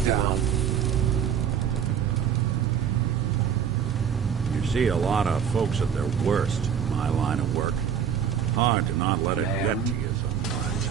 Down. You see a lot of folks at their worst in my line of work. Hard to not let it get to you sometimes.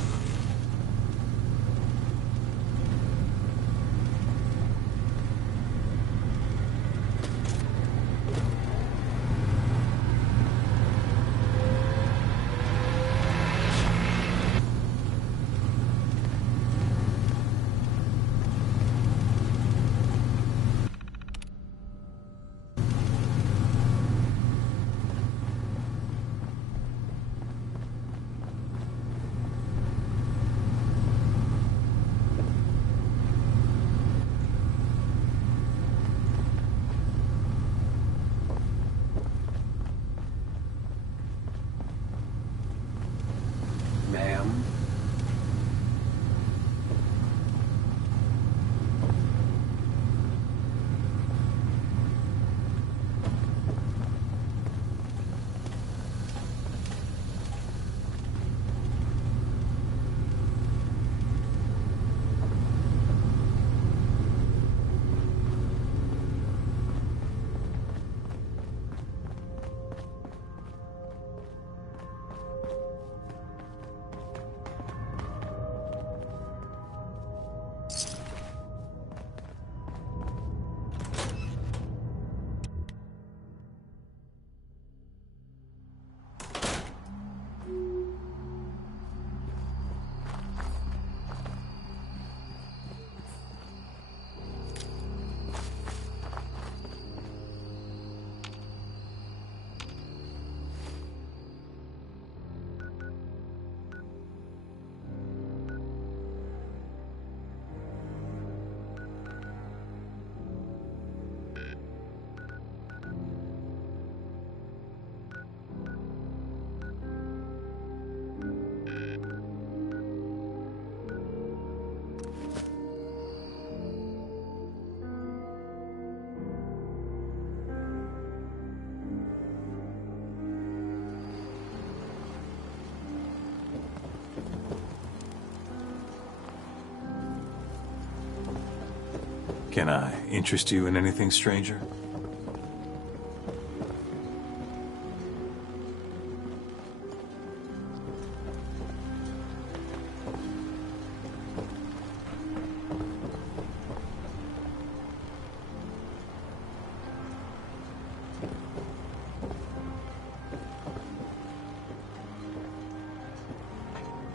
Can I interest you in anything, stranger?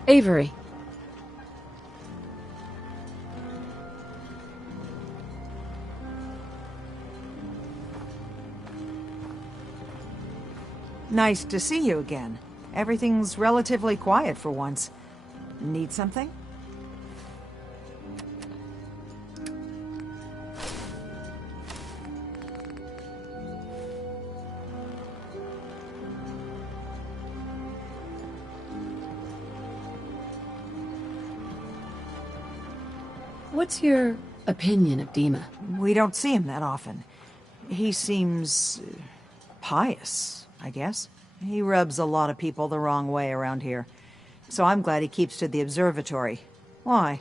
Avery. Nice to see you again. Everything's relatively quiet for once. Need something? What's your opinion of Dima? We don't see him that often. He seems pious, I guess. He rubs a lot of people the wrong way around here. So I'm glad he keeps to the observatory. Why?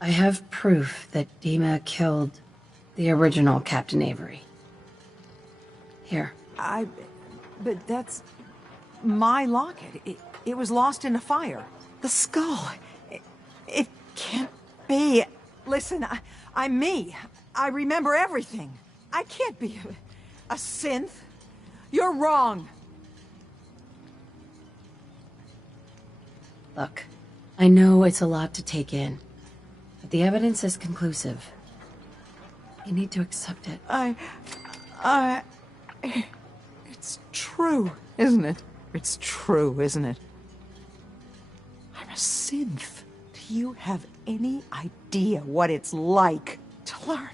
I have proof that Dima killed the original Captain Avery. Here. But that's my locket. It was lost in a fire. The skull. It can't be. Listen, I'm me. I remember everything. I can't be a synth. You're wrong. Look, I know it's a lot to take in, but the evidence is conclusive. You need to accept it. It's true, isn't it? It's true, isn't it? I'm a synth. Do you have any idea what it's like to learn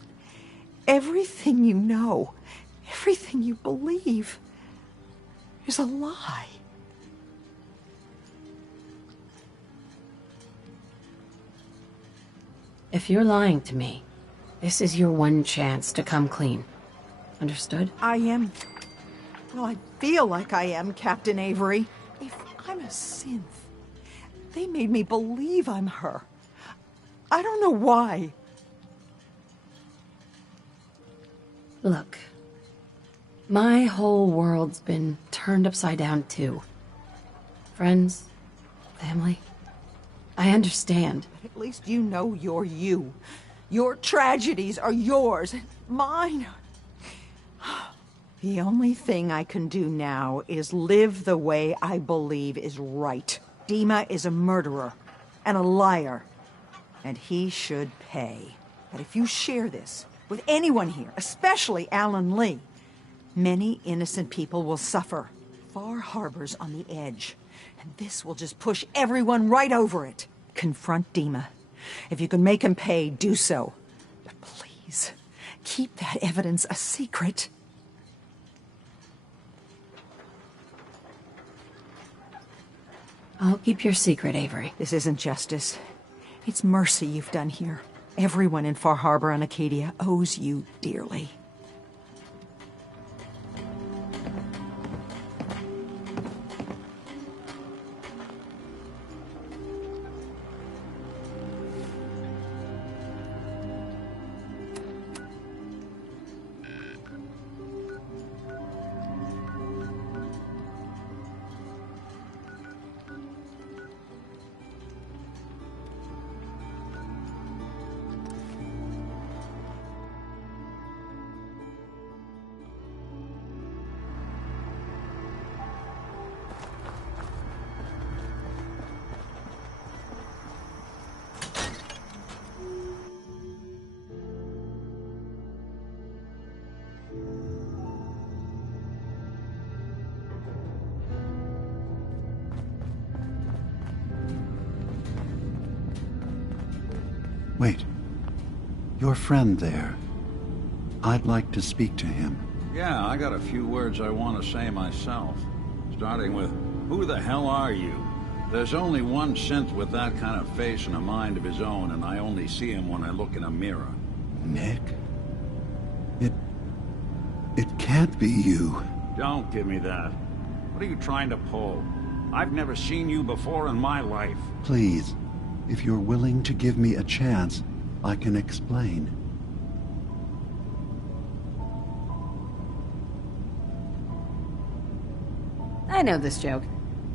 everything you know, everything you believe is a lie? If you're lying to me, this is your one chance to come clean. Understood? I am. Well, I feel like I am, Captain Avery. If I'm a synth, they made me believe I'm her. I don't know why. Look, my whole world's been turned upside down too. Friends, family, I understand. But at least you know you're you. Your tragedies are yours, and mine. The only thing I can do now is live the way I believe is right. Dima is a murderer and a liar, and he should pay. But if you share this with anyone here, especially Alan Lee, many innocent people will suffer. Far Harbor's on the edge, and this will just push everyone right over it. Confront Dima. If you can make him pay, do so. But please, keep that evidence a secret. I'll keep your secret, Avery. This isn't justice. It's mercy you've done here. Everyone in Far Harbor and Acadia owes you dearly. Wait. Your friend there. I'd like to speak to him. Yeah, I got a few words I want to say myself. Starting with, who the hell are you? There's only one synth with that kind of face and a mind of his own, and I only see him when I look in a mirror. Nick? It can't be you. Don't give me that. What are you trying to pull? I've never seen you before in my life. Please, if you're willing to give me a chance, I can explain. I know this joke.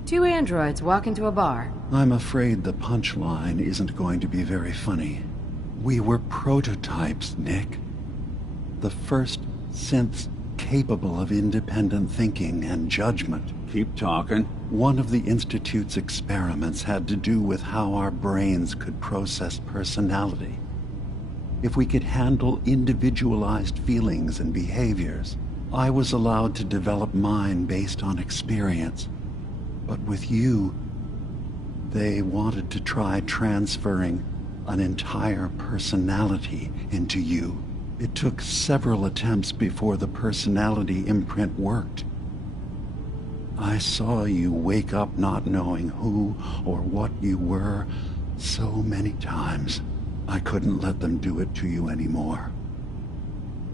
Two androids walk into a bar. I'm afraid the punchline isn't going to be very funny. We were prototypes, Nick. The first synths capable of independent thinking and judgment. Keep talking. One of the Institute's experiments had to do with how our brains could process personality. If we could handle individualized feelings and behaviors. I was allowed to develop mine based on experience. But with you, they wanted to try transferring an entire personality into you. It took several attempts before the personality imprint worked. I saw you wake up not knowing who or what you were so many times. I couldn't let them do it to you anymore.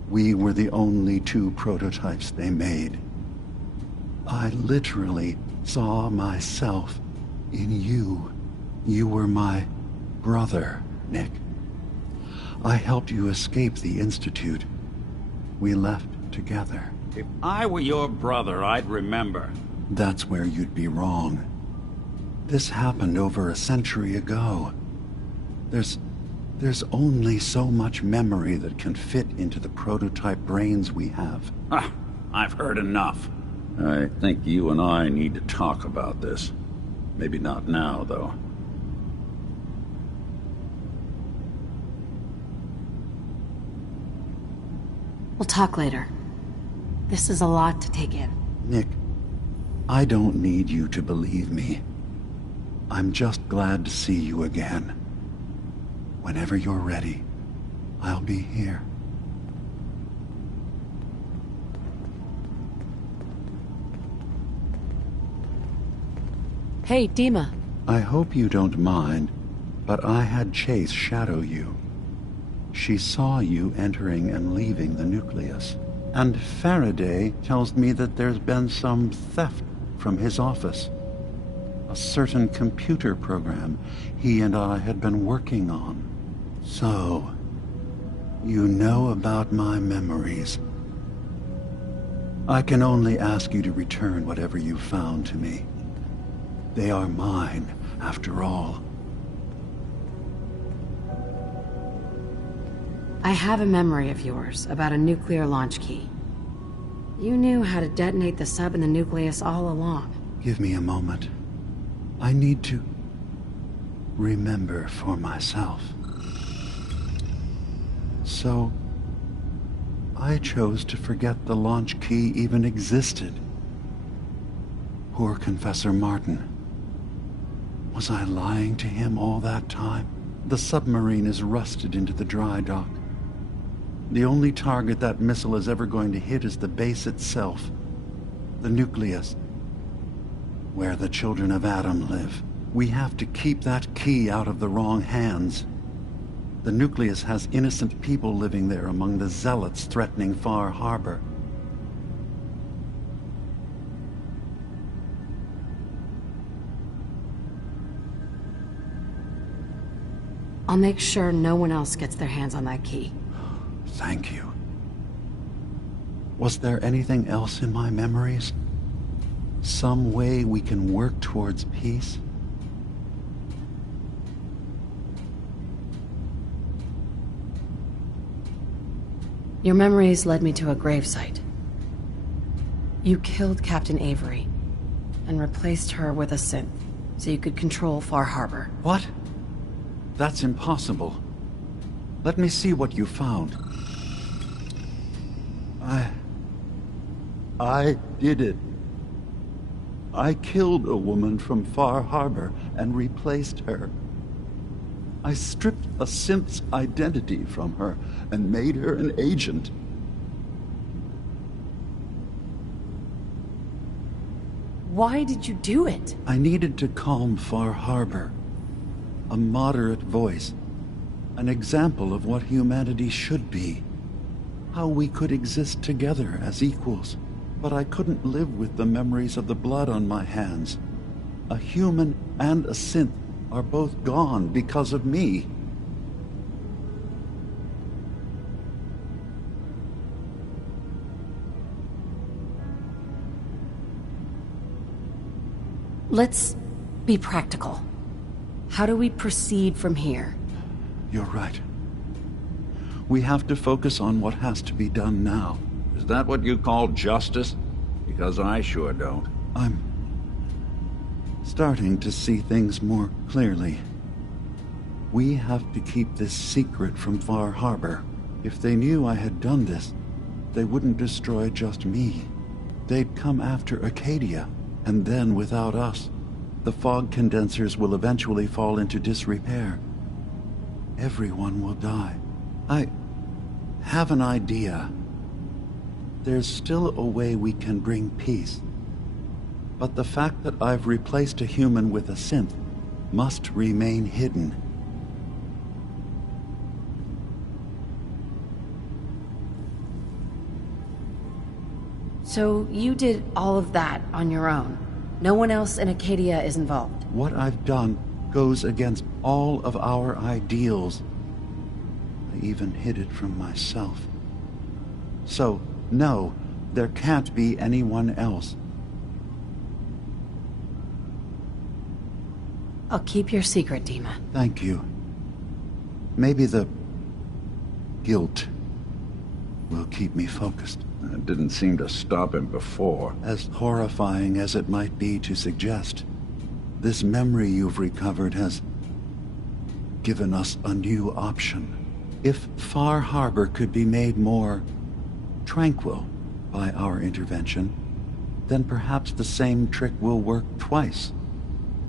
We were the only two prototypes they made. I literally saw myself in you. You were my brother, Nick. I helped you escape the Institute. We left together. If I were your brother, I'd remember. That's where you'd be wrong. This happened over a century ago. There's only so much memory that can fit into the prototype brains we have. Ah, I've heard enough. I think you and I need to talk about this. Maybe not now, though. We'll talk later. This is a lot to take in. Nick, I don't need you to believe me. I'm just glad to see you again. Whenever you're ready, I'll be here. Hey, Dima. I hope you don't mind, but I had Chase shadow you. She saw you entering and leaving the nucleus. And Faraday tells me that there's been some theft from his office. A certain computer program he and I had been working on. So, you know about my memories. I can only ask you to return whatever you found to me. They are mine, after all. I have a memory of yours about a nuclear launch key. You knew how to detonate the sub in the nucleus all along. Give me a moment. I need to remember for myself. So, I chose to forget the launch key even existed. Poor Confessor Martin. Was I lying to him all that time? The submarine is rusted into the dry dock. The only target that missile is ever going to hit is the base itself. The nucleus. Where the children of Adam live. We have to keep that key out of the wrong hands. The nucleus has innocent people living there among the zealots threatening Far Harbor. I'll make sure no one else gets their hands on that key. Thank you. Was there anything else in my memories? Some way we can work towards peace? Your memories led me to a gravesite. You killed Captain Avery and replaced her with a synth so you could control Far Harbor. What? That's impossible. Let me see what you found. I did it. I killed a woman from Far Harbor and replaced her. I stripped a synth's identity from her and made her an agent. Why did you do it? I needed to calm Far Harbor. A moderate voice. An example of what humanity should be. How we could exist together as equals. But I couldn't live with the memories of the blood on my hands. A human and a synth are both gone because of me. Let's be practical. How do we proceed from here? You're right. We have to focus on what has to be done now. Is that what you call justice? Because I sure don't. I'm starting to see things more clearly. We have to keep this secret from Far Harbor. If they knew I had done this, they wouldn't destroy just me. They'd come after Acadia, and then without us, the fog condensers will eventually fall into disrepair. Everyone will die. I have an idea. There's still a way we can bring peace. But the fact that I've replaced a human with a synth must remain hidden. So you did all of that on your own? No one else in Acadia is involved? What I've done goes against all of our ideals. I even hid it from myself. So, no, there can't be anyone else. I'll keep your secret, Dima. Thank you. Maybe the guilt will keep me focused. It didn't seem to stop him before. As horrifying as it might be to suggest, this memory you've recovered has given us a new option. If Far Harbor could be made more tranquil by our intervention, then perhaps the same trick will work twice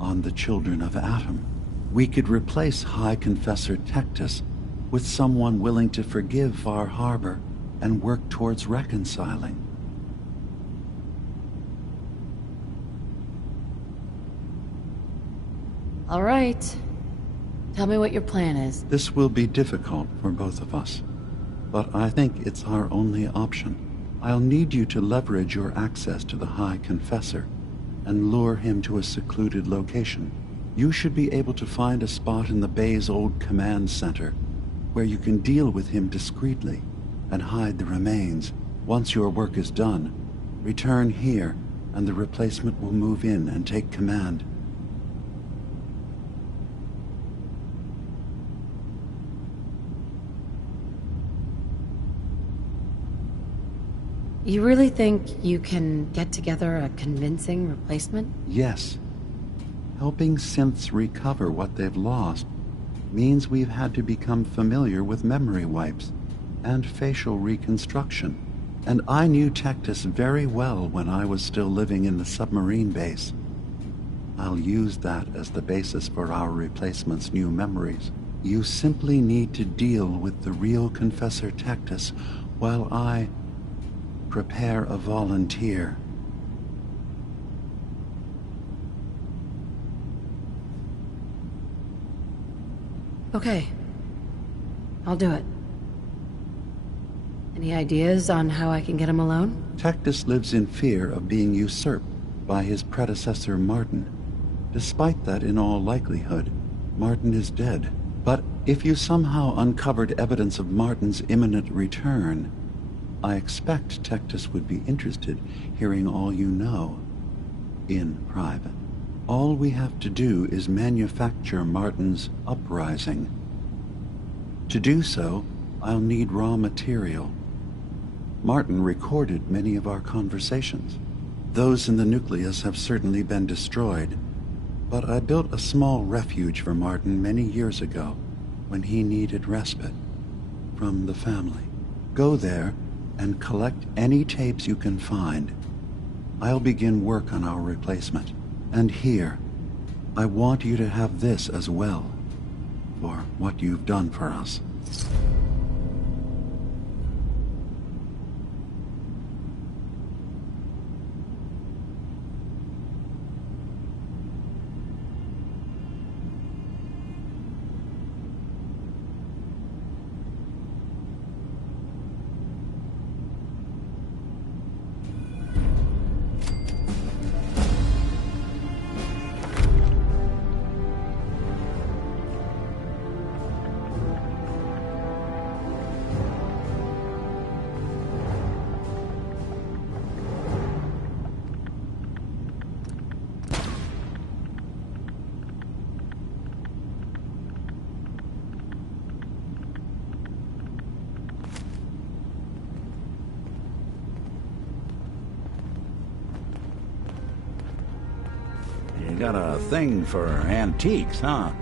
on the children of Atom. We could replace High Confessor Tectus with someone willing to forgive Far Harbor and work towards reconciling. All right. Tell me what your plan is. This will be difficult for both of us, but I think it's our only option. I'll need you to leverage your access to the High Confessor and lure him to a secluded location. You should be able to find a spot in the Bay's old command center where you can deal with him discreetly and hide the remains. Once your work is done, return here and the replacement will move in and take command. You really think you can get together a convincing replacement? Yes. Helping synths recover what they've lost means we've had to become familiar with memory wipes and facial reconstruction. And I knew Tectus very well when I was still living in the submarine base. I'll use that as the basis for our replacement's new memories. You simply need to deal with the real Confessor Tectus while I prepare a volunteer. Okay. I'll do it. Any ideas on how I can get him alone? Tectus lives in fear of being usurped by his predecessor Martin. Despite that, in all likelihood, Martin is dead. But if you somehow uncovered evidence of Martin's imminent return, I expect Tectus would be interested hearing all you know in private. All we have to do is manufacture Martin's uprising. To do so, I'll need raw material. Martin recorded many of our conversations. Those in the nucleus have certainly been destroyed, but I built a small refuge for Martin many years ago when he needed respite from the family. Go there and collect any tapes you can find. I'll begin work on our replacement. And here, I want you to have this as well, for what you've done for us. got a thing for antiques, huh?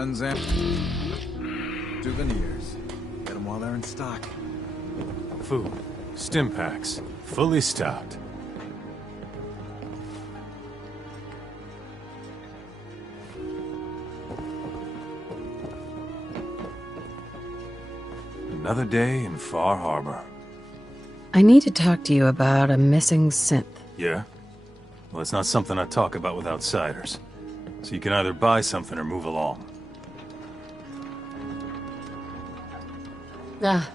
Guns and souvenirs. Get them while they're in stock. Food. Stim packs. Fully stocked. Another day in Far Harbor. I need to talk to you about a missing synth. Yeah? Well, it's not something I talk about with outsiders. So you can either buy something or move along. Ah,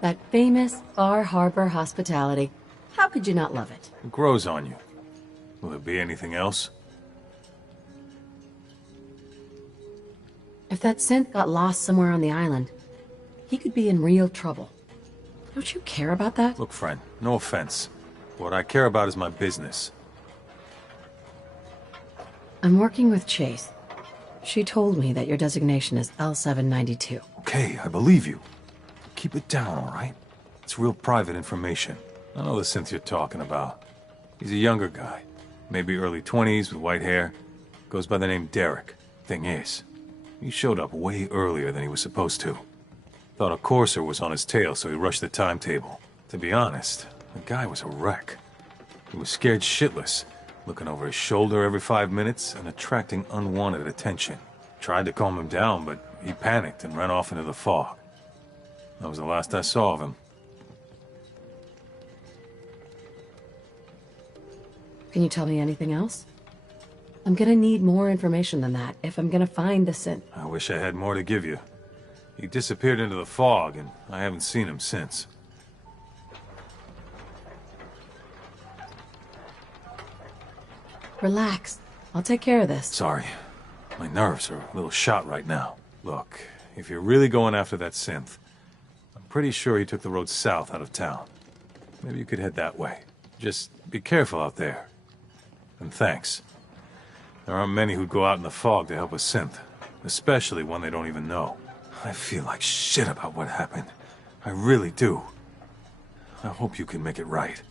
that famous Far Harbor hospitality. How could you not love it? It grows on you. Will there be anything else? If that synth got lost somewhere on the island, he could be in real trouble. Don't you care about that? Look, friend, no offense. What I care about is my business. I'm working with Chase. She told me that your designation is L792. Okay, I believe you. Keep it down, all right? It's real private information. I know the synth you're talking about. He's a younger guy. Maybe early 20s with white hair. Goes by the name Derek. Thing is, he showed up way earlier than he was supposed to. Thought a courser was on his tail, so he rushed the timetable. To be honest, the guy was a wreck. He was scared shitless, looking over his shoulder every 5 minutes and attracting unwanted attention. Tried to calm him down, but he panicked and ran off into the fog. That was the last I saw of him. Can you tell me anything else? I'm gonna need more information than that if I'm gonna find the synth. I wish I had more to give you. He disappeared into the fog, and I haven't seen him since. Relax. I'll take care of this. Sorry. My nerves are a little shot right now. Look, if you're really going after that synth, I'm pretty sure he took the road south out of town. Maybe you could head that way. Just be careful out there. And thanks. There aren't many who'd go out in the fog to help a synth, especially one they don't even know. I feel like shit about what happened. I really do. I hope you can make it right.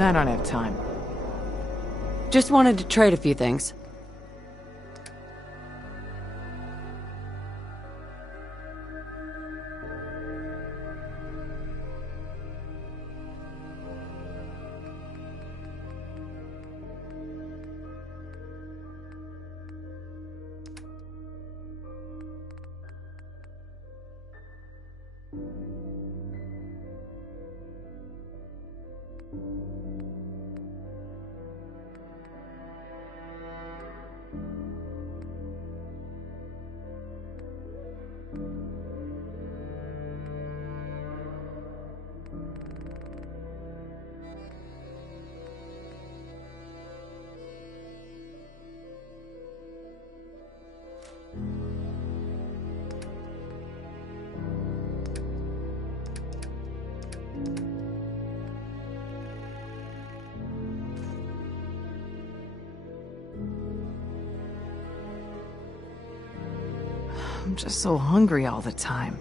I don't have time. Just wanted to trade a few things. I'm just so hungry all the time.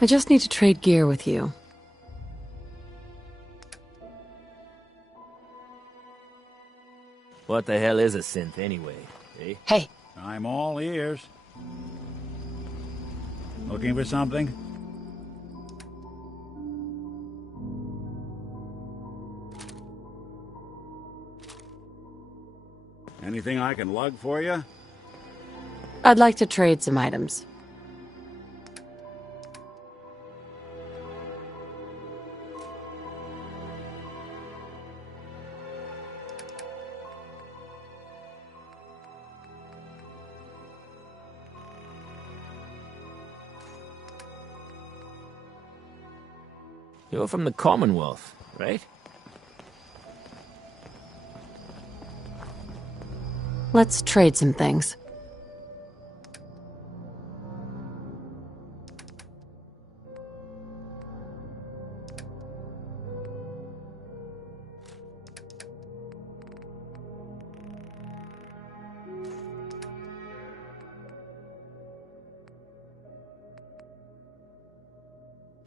I just need to trade gear with you. What the hell is a synth anyway, eh? Hey. I'm all ears. Looking for something? Anything I can lug for you? I'd like to trade some items. You're from the Commonwealth, right? Let's trade some things.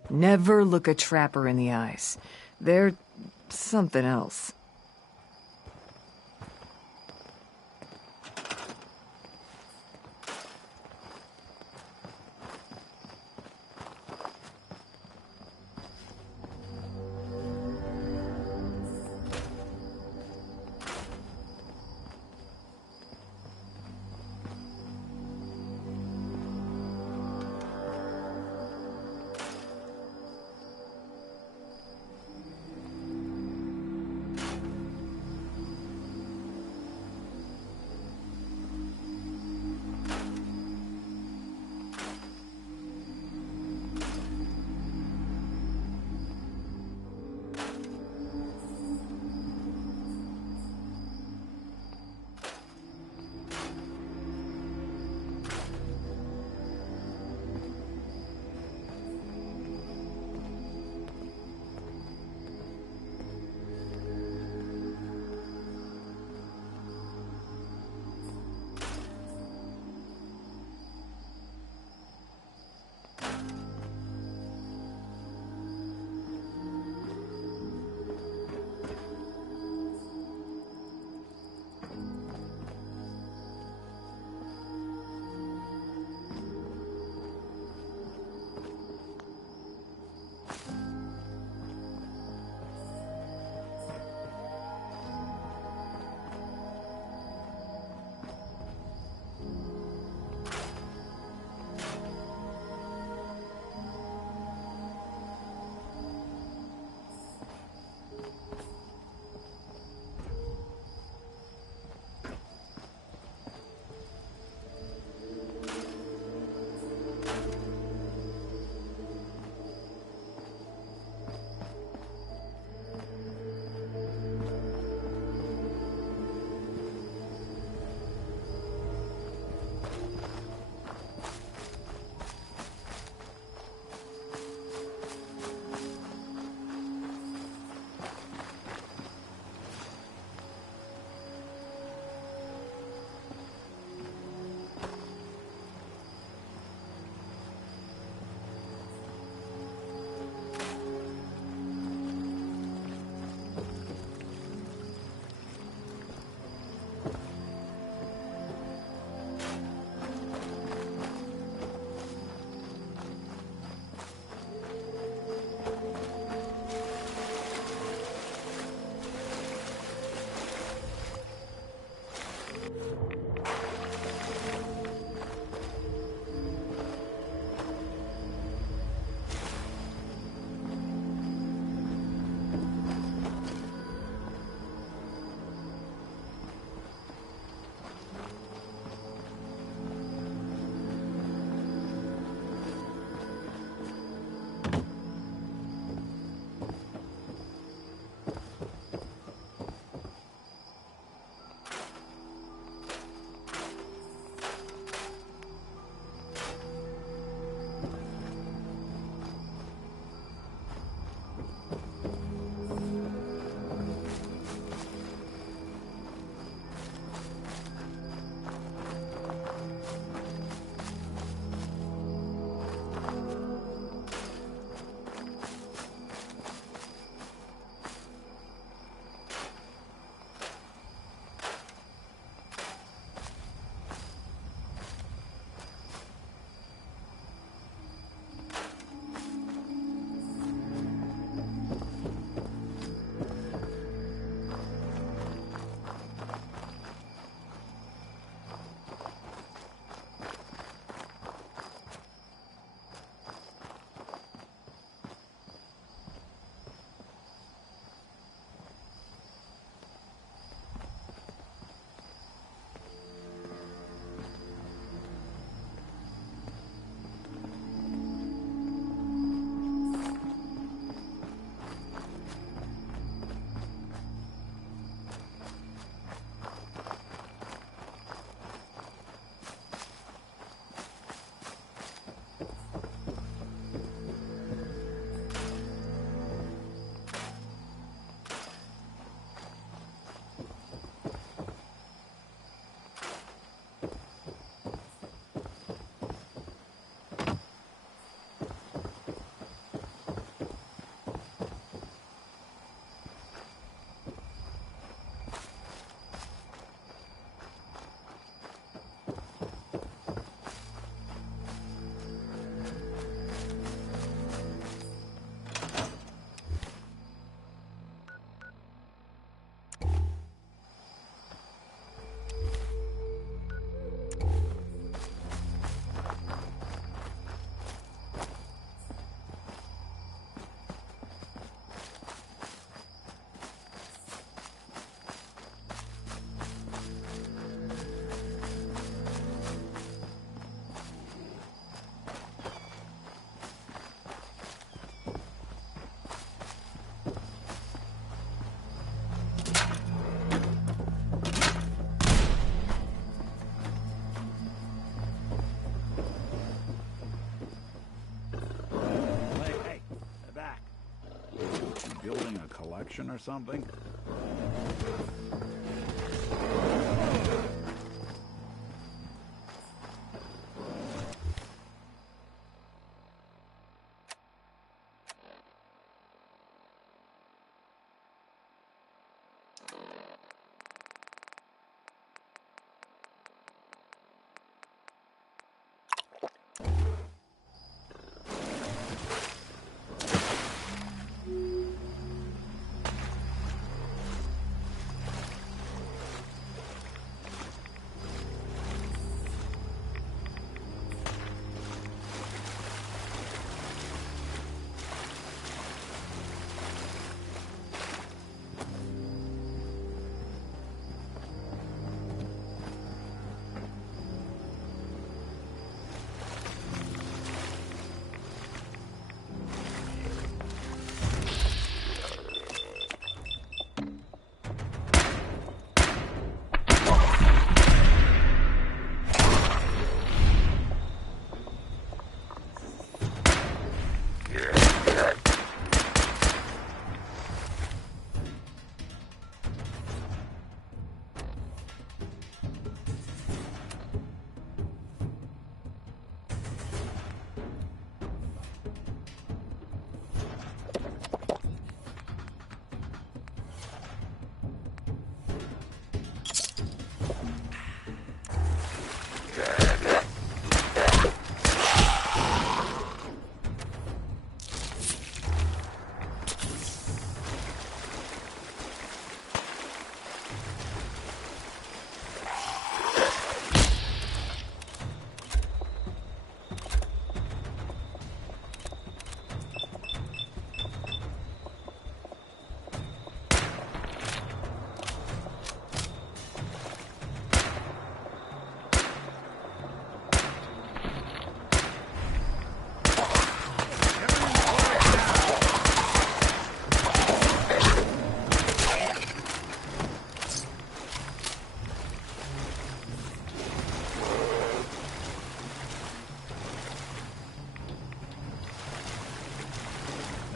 Never look a trapper in the eyes. They're something else. infection or something?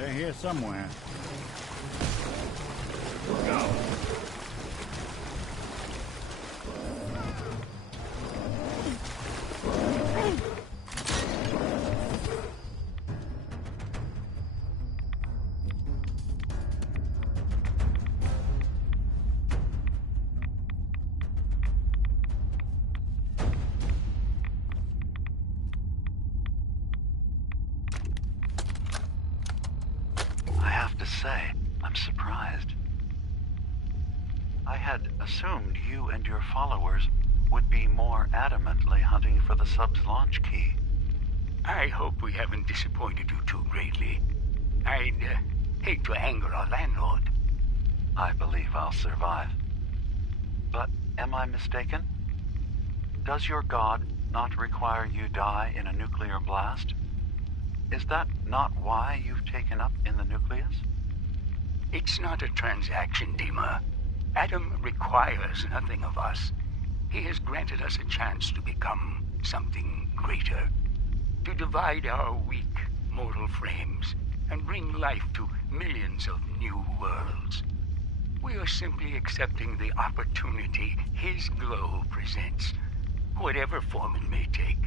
They're here somewhere. Go! Say, I'm surprised. I had assumed you and your followers would be more adamantly hunting for the sub's launch key. I hope we haven't disappointed you too greatly. I'd hate to anger our landlord. I believe I'll survive. But am I mistaken? Does your god not require you die in a nuclear blast? Is that not why you've taken up in the nucleus? It's not a transaction, Dima. Adam requires nothing of us. He has granted us a chance to become something greater. To divide our weak, mortal frames and bring life to millions of new worlds. We are simply accepting the opportunity his glow presents, whatever form it may take.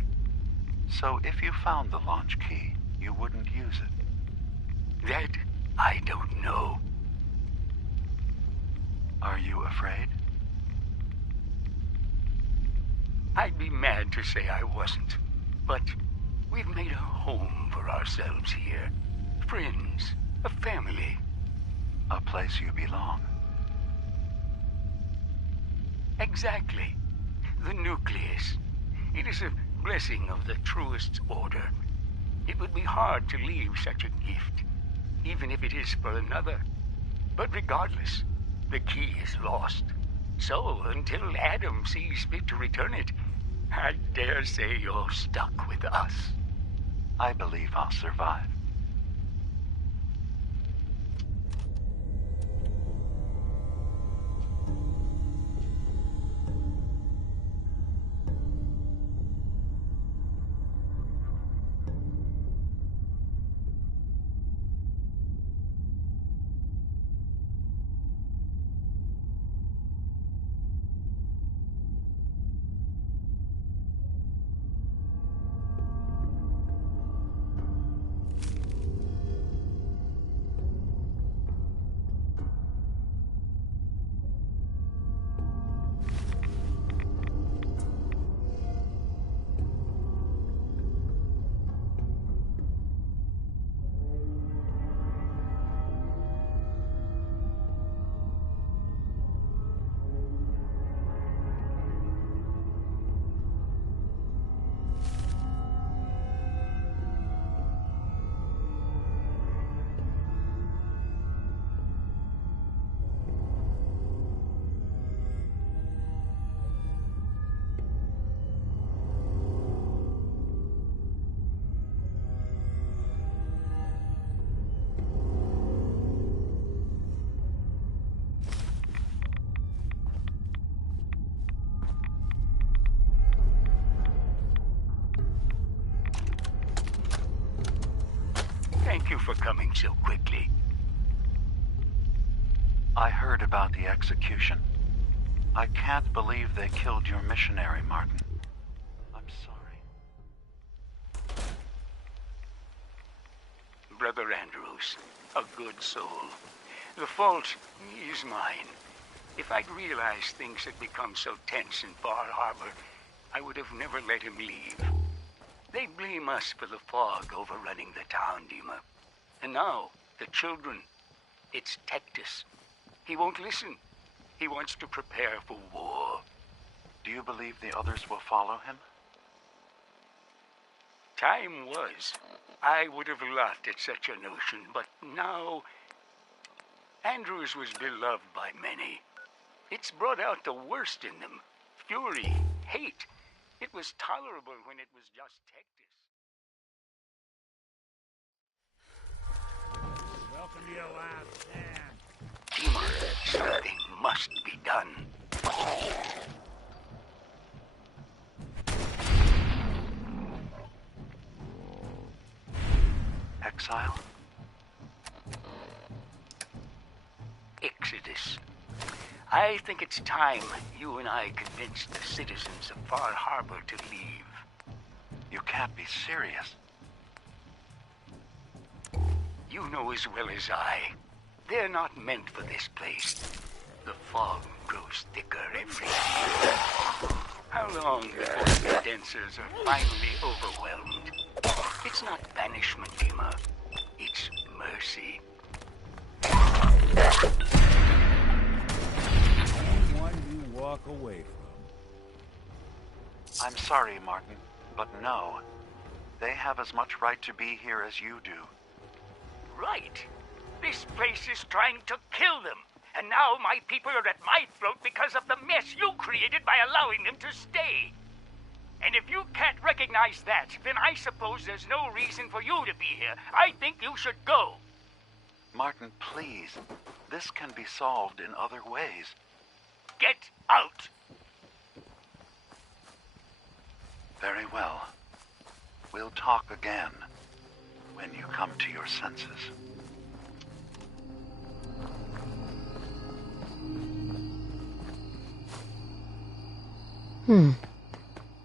So if you found the launch key, you wouldn't use it? That I don't know. Are you afraid? I'd be mad to say I wasn't, but we've made a home for ourselves here. Friends, a family. A place you belong. Exactly. The nucleus. It is a blessing of the truest order. It would be hard to leave such a gift, even if it is for another. But regardless, the key is lost. So, until Adam sees fit to return it, I dare say you're stuck with us. I believe I'll survive. for coming so quickly. I heard about the execution. I can't believe they killed your missionary, Martin. I'm sorry. Brother Andrews, a good soul. The fault is mine. If I'd realized things had become so tense in Far Harbor, I would have never let him leave. They blame us for the fog overrunning the town, Dima. And now, the children. It's Tectus. He won't listen. He wants to prepare for war. Do you believe the others will follow him? Time was. I would have laughed at such a notion, but now... Andrews was beloved by many. It's brought out the worst in them. Fury, hate. It was tolerable when it was just Tectus. Welcome to your last stand. Dima, something must be done. Exile? Exodus. I think it's time you and I convinced the citizens of Far Harbor to leave. You can't be serious. You know as well as I. They're not meant for this place. The fog grows thicker every year. How long before the condensers are finally overwhelmed? It's not banishment, Dima. It's mercy. One you walk away from. I'm sorry, Martin, but no. They have as much right to be here as you do. Right. This place is trying to kill them. And now my people are at my throat because of the mess you created by allowing them to stay. And if you can't recognize that, then I suppose there's no reason for you to be here. I think you should go. Martin, please. This can be solved in other ways. Get out! Very well. We'll talk again when you come to your senses.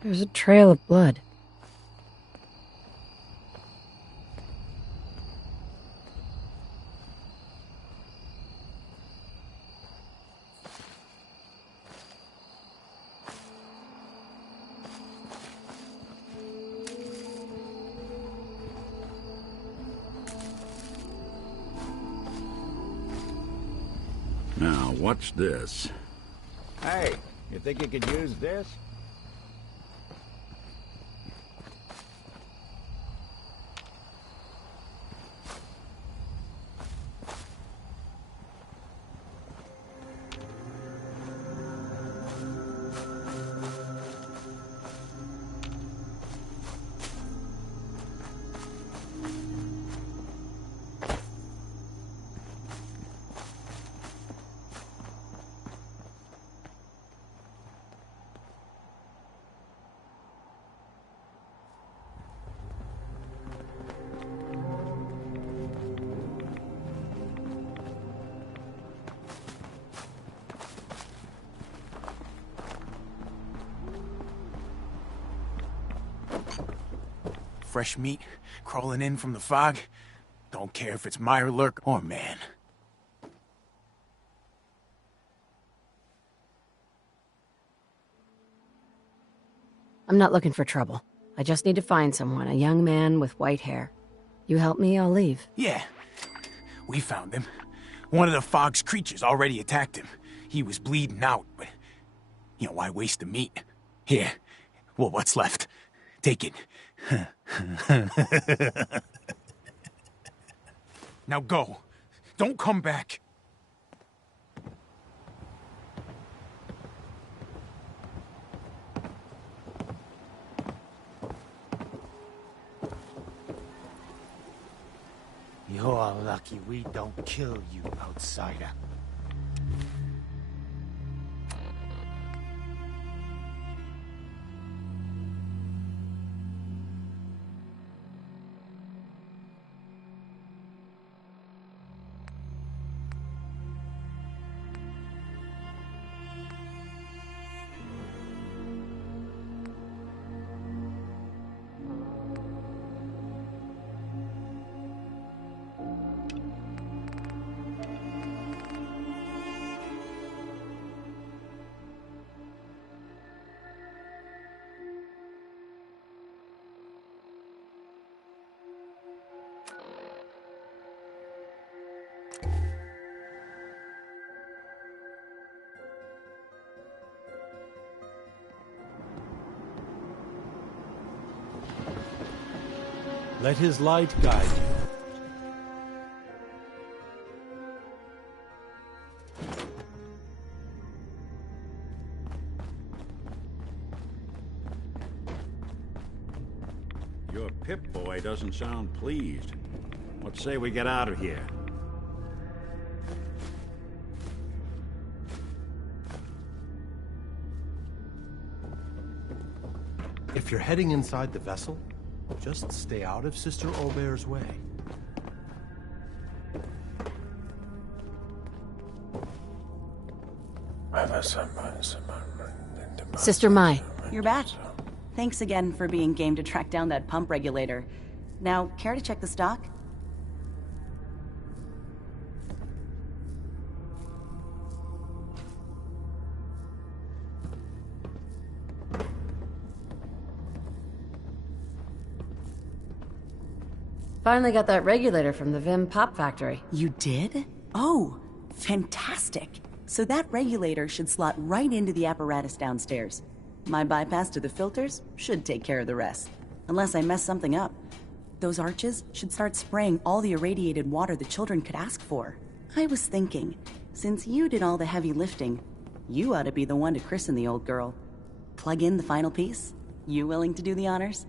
There's a trail of blood. Now, what's this? Hey, you think you could use this? Fresh meat crawling in from the fog. Don't care if it's Mirelurk or man. I'm not looking for trouble. I just need to find someone, a young man with white hair. You help me, I'll leave. Yeah, we found him. One of the fog's creatures already attacked him. He was bleeding out, but, why waste the meat? Here, well, what's left? Take it. Now go. Don't come back. You're lucky we don't kill you, outsider. Let his light guide you. Your Pip-Boy doesn't sound pleased. What say we get out of here? If you're heading inside the vessel, just stay out of Sister Aubert's way. Sister Mai. You're back. Thanks again for being game to track down that pump regulator. Now, care to check the stock? Finally got that regulator from the Vim Pop Factory. You did? Oh, fantastic. So that regulator should slot right into the apparatus downstairs. My bypass to the filters should take care of the rest. Unless I mess something up. Those arches should start spraying all the irradiated water the children could ask for. I was thinking, since you did all the heavy lifting, you ought to be the one to christen the old girl. Plug in the final piece? You willing to do the honors?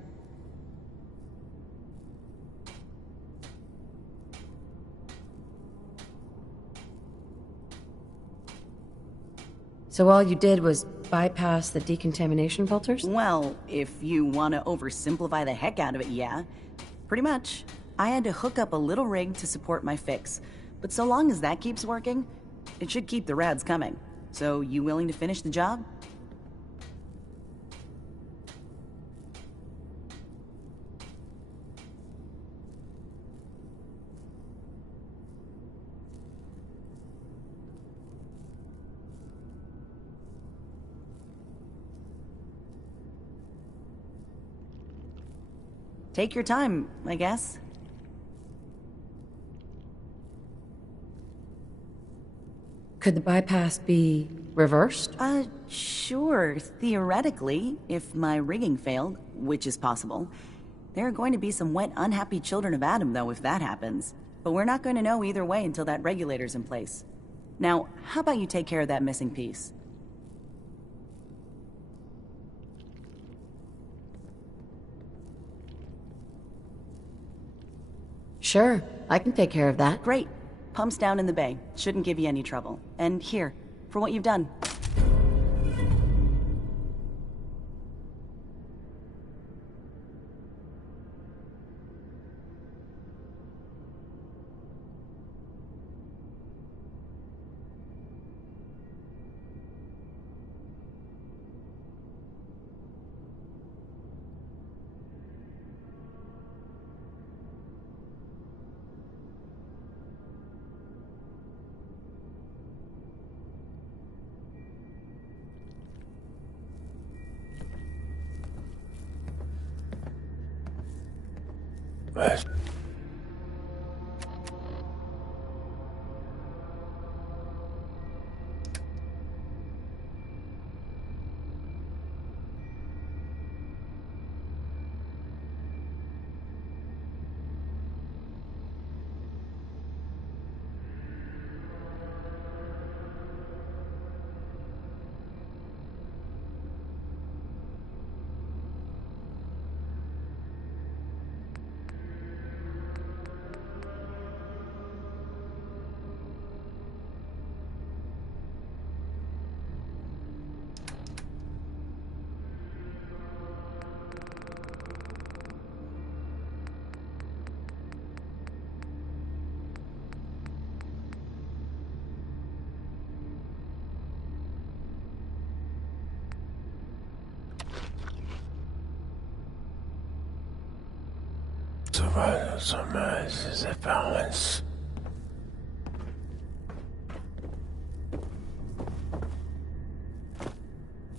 So all you did was bypass the decontamination filters? Well, if you want to oversimplify the heck out of it, yeah. Pretty much. I had to hook up a little rig to support my fix. But so long as that keeps working, it should keep the rads coming. So, you willing to finish the job? Take your time, I guess. Could the bypass be reversed? Sure, theoretically, if my rigging failed, which is possible. There are going to be some wet, unhappy children of Adam, though, if that happens. But we're not going to know either way until that regulator's in place. Now, how about you take care of that missing piece? Sure, I can take care of that. Great. Pump's down in the bay. Shouldn't give you any trouble. And here, for what you've done.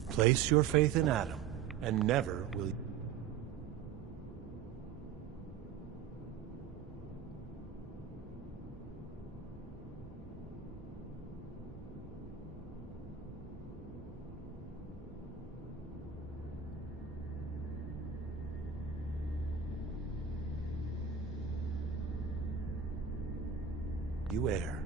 Place your faith in Adam, and never will you... you heir.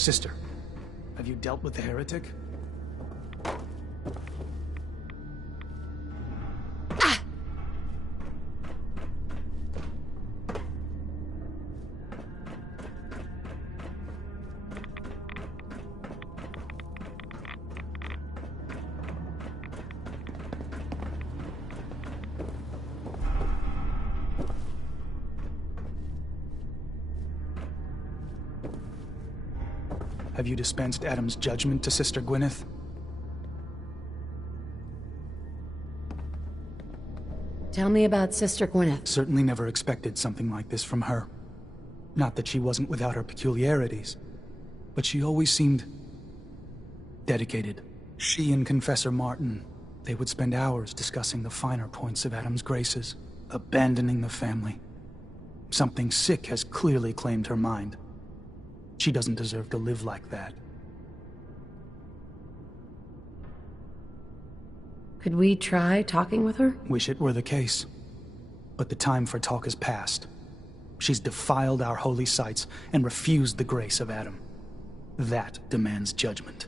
Sister, have you dealt with the heretic? Have you dispensed Adam's judgment to Sister Gwyneth? Tell me about Sister Gwyneth. Certainly never expected something like this from her. Not that she wasn't without her peculiarities, but she always seemed dedicated. She and Confessor Martin, they would spend hours discussing the finer points of Adam's graces, abandoning the family. Something sick has clearly claimed her mind. She doesn't deserve to live like that. Could we try talking with her? Wish it were the case. But the time for talk has passed. She's defiled our holy sites and refused the grace of Adam. That demands judgment.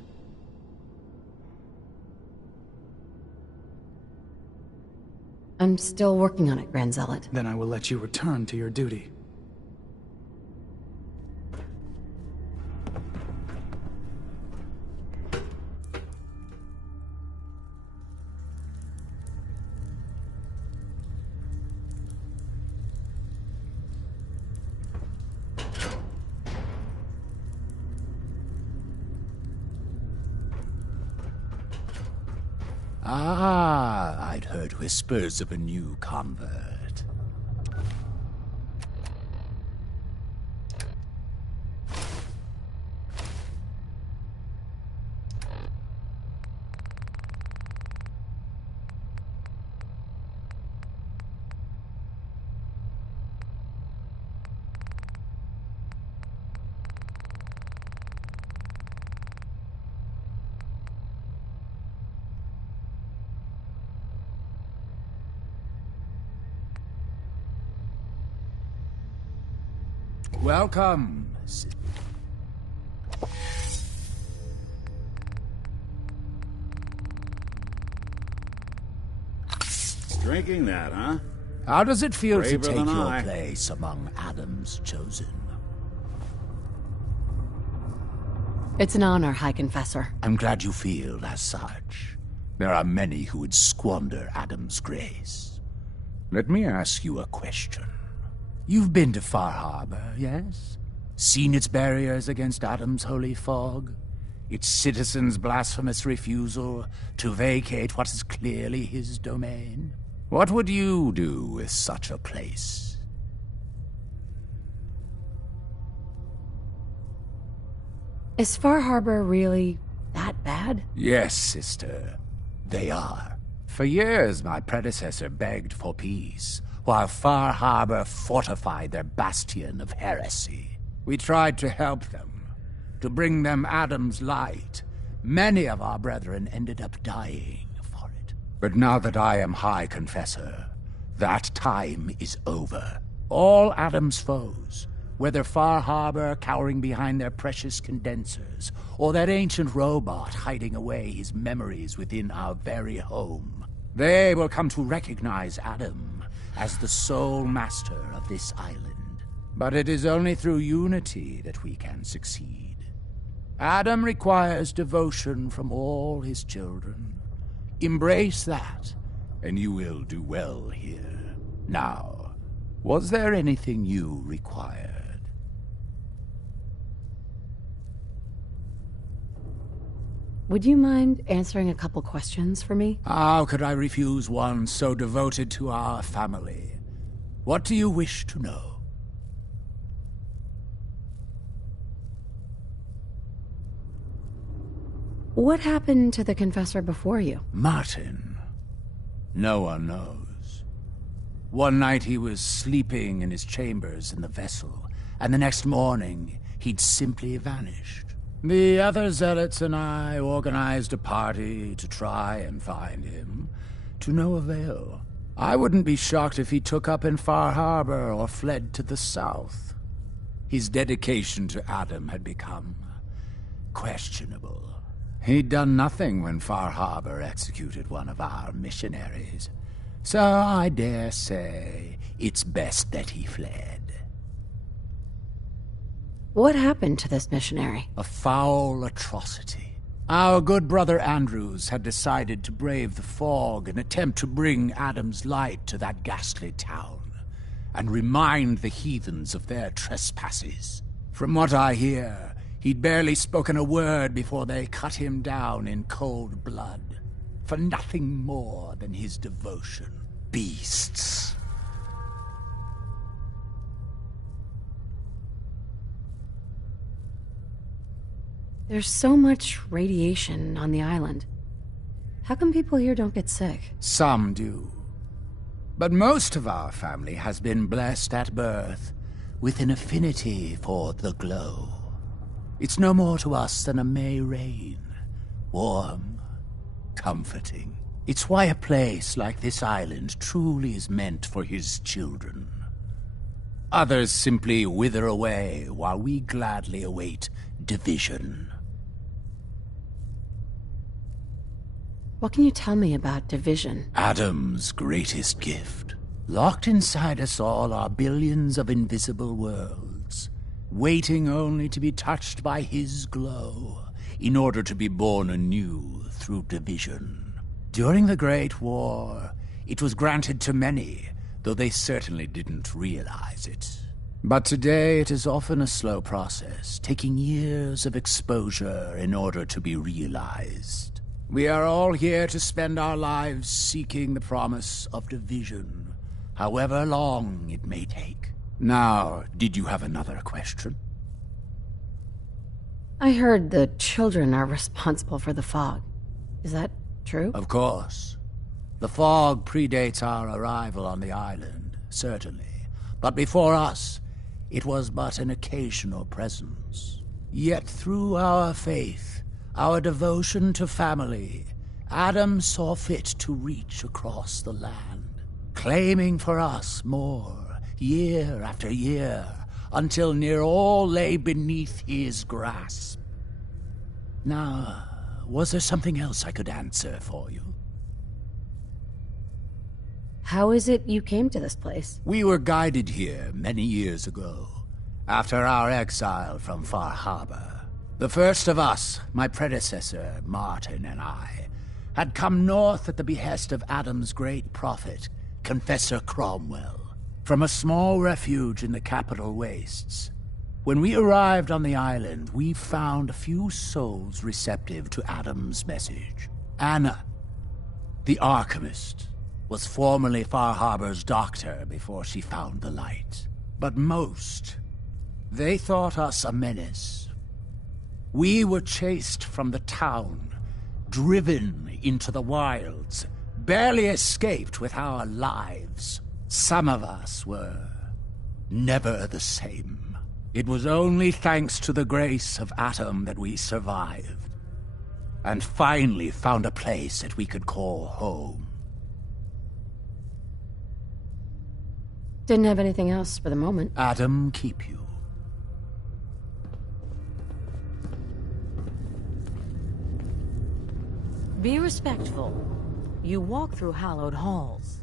I'm still working on it, Grand Zealot. Then I will let you return to your duty. Ah, I'd heard whispers of a new convert. Welcome. Drinking that, huh? How does it feel Braver to take than your I. place among Adam's chosen? It's an honor, High Confessor. I'm glad you feel as such. There are many who would squander Adam's grace. Let me ask you a question. You've been to Far Harbor, yes? Seen its barriers against Adam's holy fog? Its citizens' blasphemous refusal to vacate what is clearly his domain? What would you do with such a place? Is Far Harbor really that bad? Yes, sister. They are. For years, my predecessor begged for peace, while Far Harbor fortified their bastion of heresy. We tried to help them, to bring them Adam's light. Many of our brethren ended up dying for it. But now that I am High Confessor, that time is over. All Adam's foes, whether Far Harbor cowering behind their precious condensers, or that ancient robot hiding away his memories within our very home, they will come to recognize Adam as the sole master of this island. But it is only through unity that we can succeed. Adam requires devotion from all his children. Embrace that, and you will do well here. Now, was there anything you required? Would you mind answering a couple questions for me? How could I refuse one so devoted to our family? What do you wish to know? What happened to the Confessor before you? Martin. No one knows. One night he was sleeping in his chambers in the vessel, and the next morning he'd simply vanished. The other zealots and I organized a party to try and find him, to no avail. I wouldn't be shocked if he took up in Far Harbor or fled to the south. His dedication to Adam had become questionable. He'd done nothing when Far Harbor executed one of our missionaries, so I dare say it's best that he fled. What happened to this missionary? A foul atrocity. Our good brother Andrews had decided to brave the fog and attempt to bring Adam's light to that ghastly town, and remind the heathens of their trespasses. From what I hear, He'd barely spoken a word before they cut him down in cold blood, for nothing more than his devotion. Beasts. There's so much radiation on the island. How come people here don't get sick? Some do. But most of our family has been blessed at birth with an affinity for the glow. It's no more to us than a May rain. Warm, comforting. It's why a place like this island truly is meant for his children. Others simply wither away while we gladly await division. What can you tell me about division? Adam's greatest gift. Locked inside us all are billions of invisible worlds, waiting only to be touched by his glow, in order to be born anew through division. During the Great War, it was granted to many, though they certainly didn't realize it. But today it is often a slow process, taking years of exposure in order to be realized. We are all here to spend our lives seeking the promise of division, however long it may take. Now, did you have another question? I heard the children are responsible for the fog. Is that true? Of course. The fog predates our arrival on the island, certainly. But before us, it was but an occasional presence. Yet through our faith, our devotion to family, Adam saw fit to reach across the land, claiming for us more, year after year, until near all lay beneath his grasp. Now, was there something else I could answer for you? How is it you came to this place? We were guided here many years ago, after our exile from Far Harbor. The first of us, my predecessor, Martin, and I, had come north at the behest of Adam's great prophet, Confessor Cromwell, from a small refuge in the capital wastes. When we arrived on the island, we found a few souls receptive to Adam's message. Anna, the Archimist, was formerly Far Harbor's doctor before she found the light. But most, they thought us a menace. We were chased from the town, driven into the wilds, barely escaped with our lives. Some of us were never the same. It was only thanks to the grace of Adam that we survived, and finally found a place that we could call home. Didn't have anything else for the moment. Adam keep you. Be respectful. You walk through hallowed halls.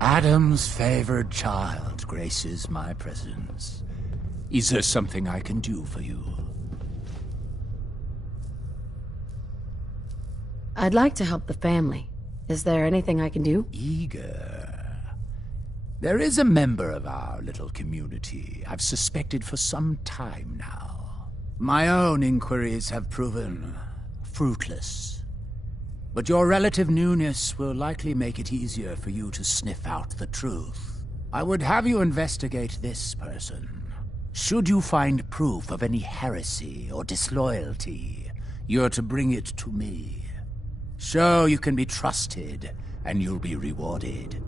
Adam's favored child graces my presence. Is there something I can do for you? I'd like to help the family. Is there anything I can do? Eager. There is a member of our little community I've suspected for some time now. My own inquiries have proven fruitless. But your relative newness will likely make it easier for you to sniff out the truth. I would have you investigate this person. Should you find proof of any heresy or disloyalty, you're to bring it to me. Show you can be trusted, and you'll be rewarded.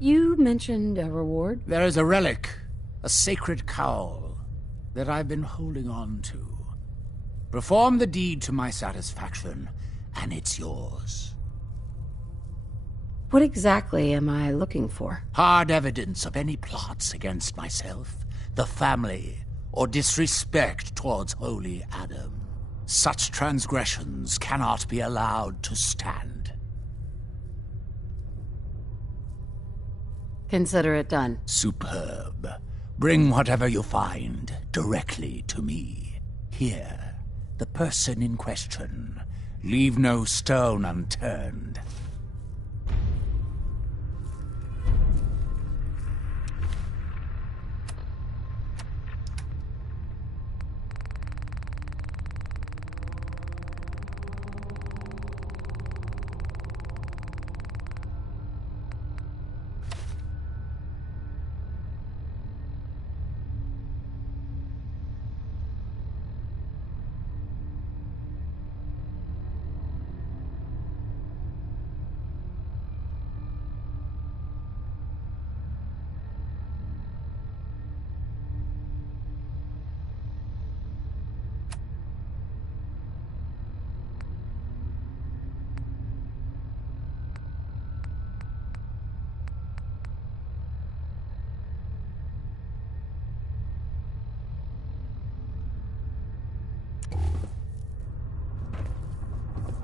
You mentioned a reward? There is a relic, a sacred cowl, that I've been holding on to. Perform the deed to my satisfaction, and it's yours. What exactly am I looking for? Hard evidence of any plots against myself, the family, or disrespect towards holy Adam. Such transgressions cannot be allowed to stand. Consider it done. Superb. Bring whatever you find directly to me. Here, the person in question. Leave no stone unturned.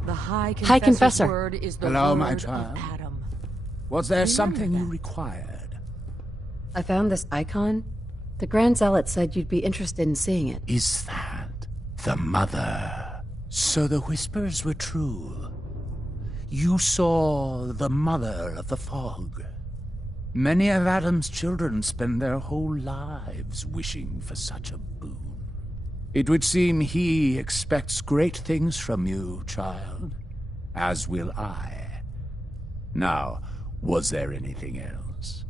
The High High Confessor. Word is the Hello, word my of child. Adam. Was there Remember something you that. required? I found this icon. The Grand Zealot said you'd be interested in seeing it. Is that the mother? So the whispers were true. You saw the mother of the fog. Many of Adam's children spend their whole lives wishing for such a boon. It would seem he expects great things from you, child, as will I. Now, was there anything else?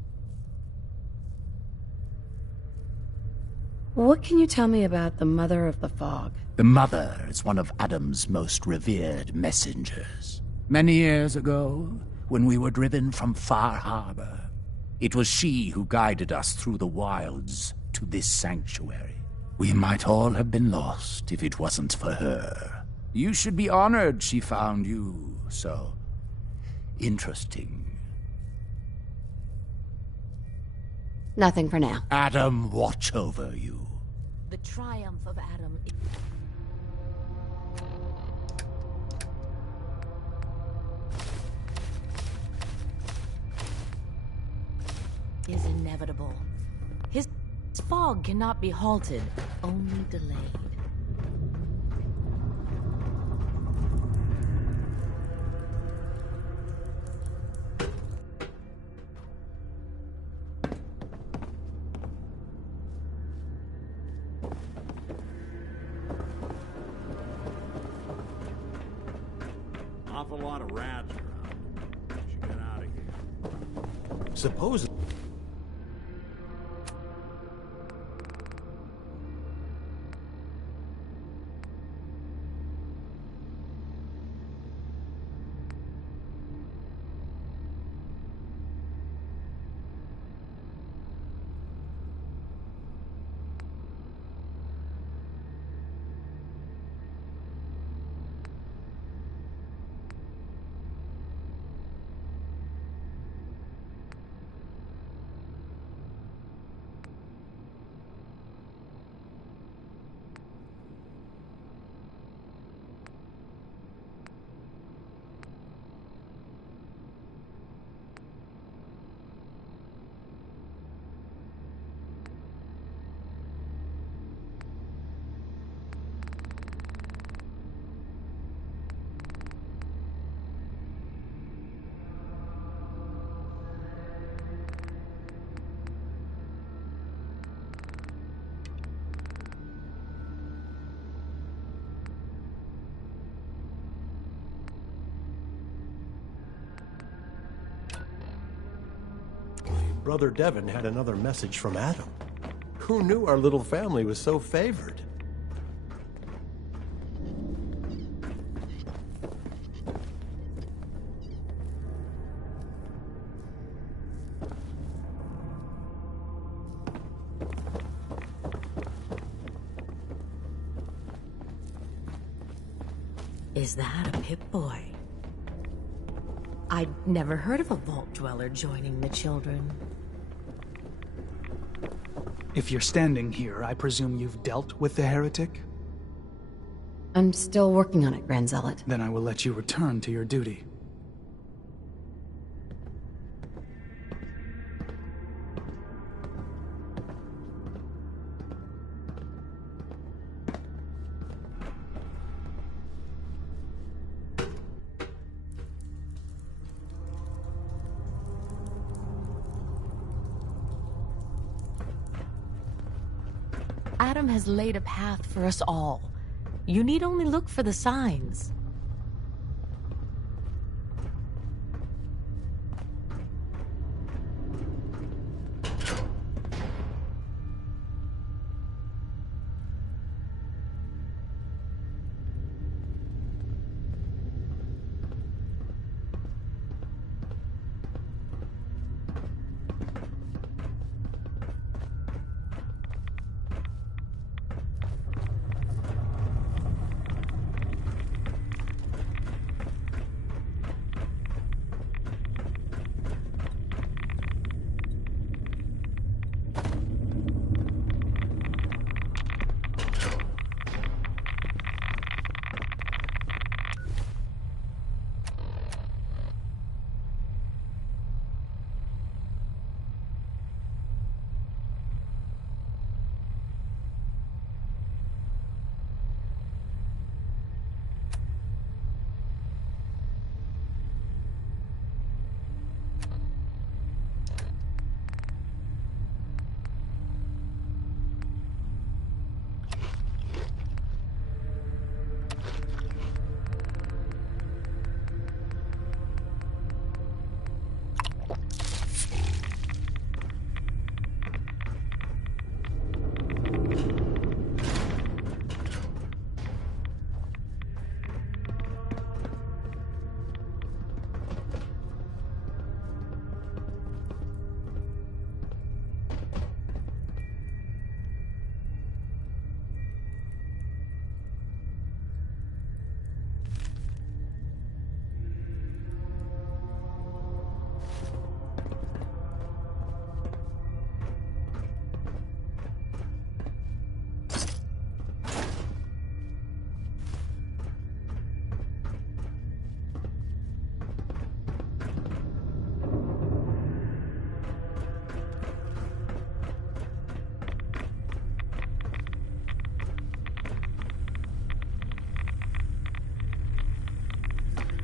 What can you tell me about the Mother of the Fog? The mother is one of Adam's most revered messengers. Many years ago, when we were driven from Far Harbor, it was she who guided us through the wilds to this sanctuary. We might all have been lost if it wasn't for her. You should be honored she found you so interesting. Nothing for now. Adam, watch over you. The triumph of Adam is inevitable. His fog cannot be halted, only delayed. Awful lot of rats around. Should get out of here. Suppose. Brother Devon had another message from Adam. Who knew our little family was so favored? Is that a Pip-Boy? I'd never heard of a Vault Dweller joining the children. If you're standing here, I presume you've dealt with the heretic? I'm still working on it, Grand Zealot. Then I will let you return to your duty. Adam has laid a path for us all. You need only look for the signs.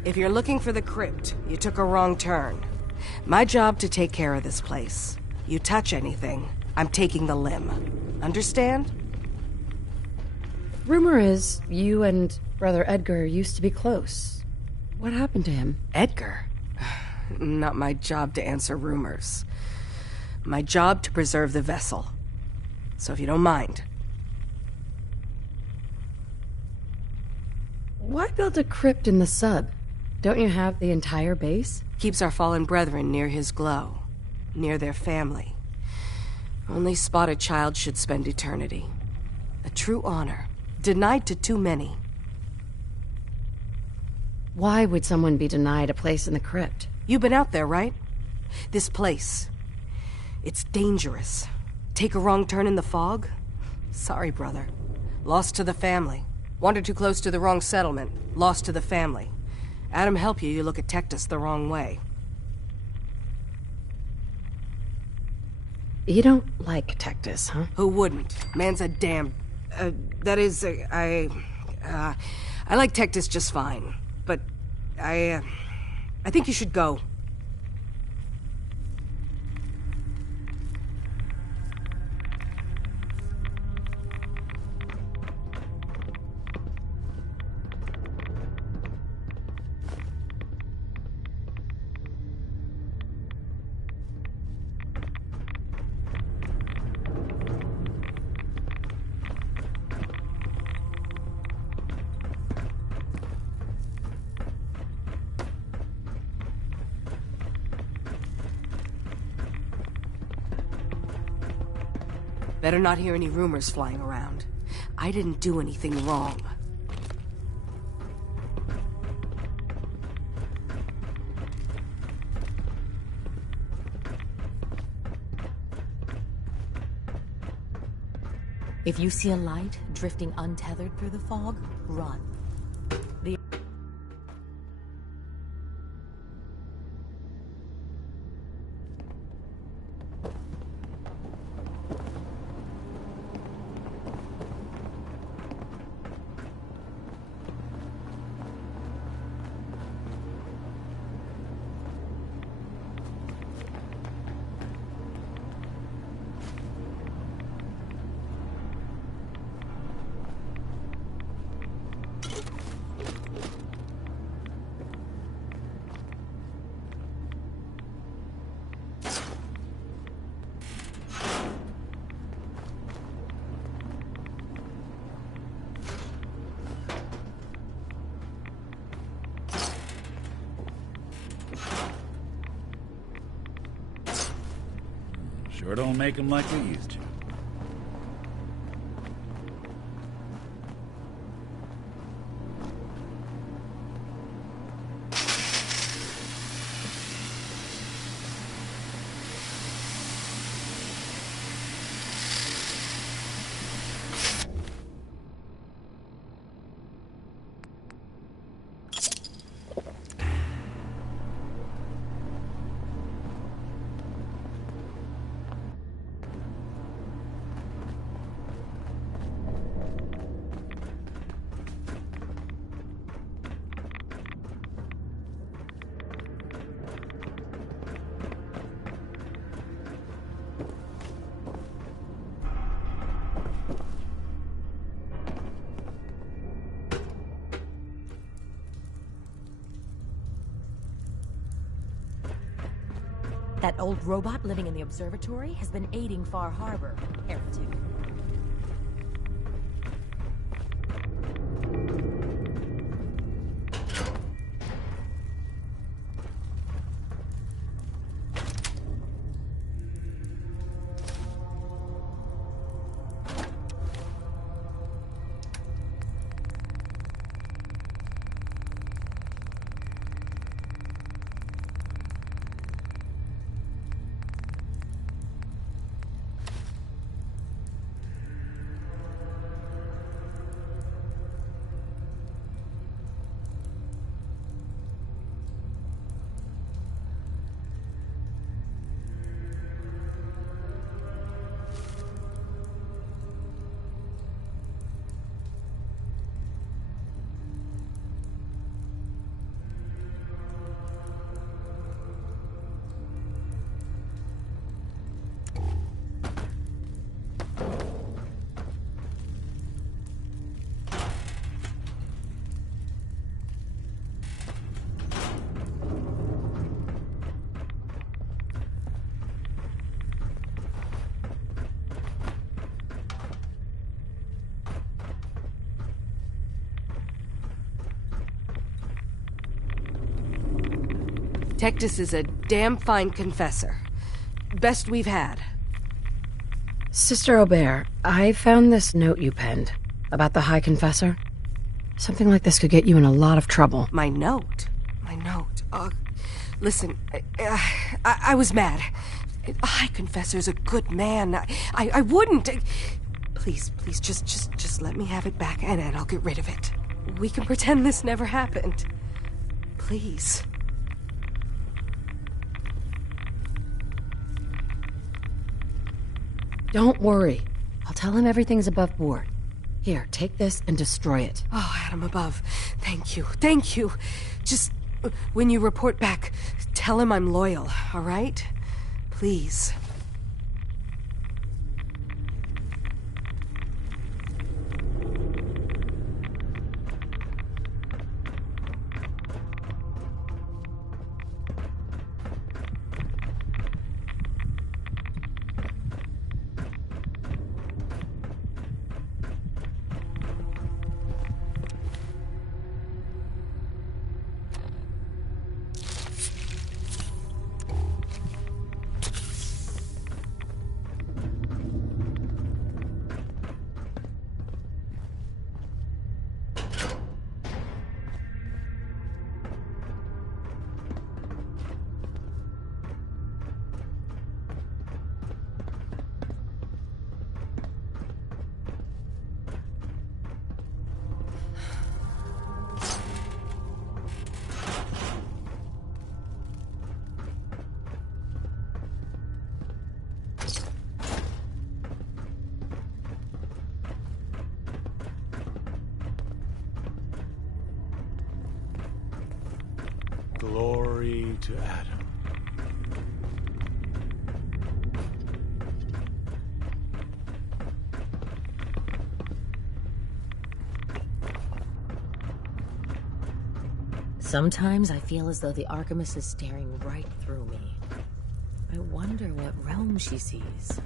If you're looking for the crypt, you took a wrong turn. My job to take care of this place. You touch anything, I'm taking the limb. Understand? Rumor is you and Brother Edgar used to be close. What happened to him? Edgar? Not my job to answer rumors. My job to preserve the vessel. So if you don't mind. Why build a crypt in the sub? Don't you have the entire base? Keeps our fallen brethren near his glow. Near their family. Only spotted child should spend eternity. A true honor. Denied to too many. Why would someone be denied a place in the crypt? You've been out there, right? This place. It's dangerous. Take a wrong turn in the fog? Sorry, brother. Lost to the family. Wandered too close to the wrong settlement. Lost to the family. Adam help you, you look at Tectus the wrong way. You don't like Tectus, huh? Who wouldn't? Man's a damn... that is, I like Tectus just fine. But, I think you should go. Better not hear any rumors flying around. I didn't do anything wrong. If you see a light drifting untethered through the fog, run. Sure don't make them like we used to. That old robot living in the observatory has been aiding Far Harbor. Heretic. Tectus is a damn fine confessor. Best we've had. Sister Aubert, I found this note you penned about the High Confessor. Something like this could get you in a lot of trouble. My note? My note? Listen, I was mad. A High Confessor's a good man. I wouldn't. Please, just let me have it back and I'll get rid of it. We can pretend this never happened. Please. Don't worry. I'll tell him everything's above board. Here, take this and destroy it. Oh, Adam above. Thank you. Thank you. Just, when you report back, tell him I'm loyal, all right? Please. Glory to Adam. Sometimes I feel as though the Archimus is staring right through me. I wonder what realm she sees.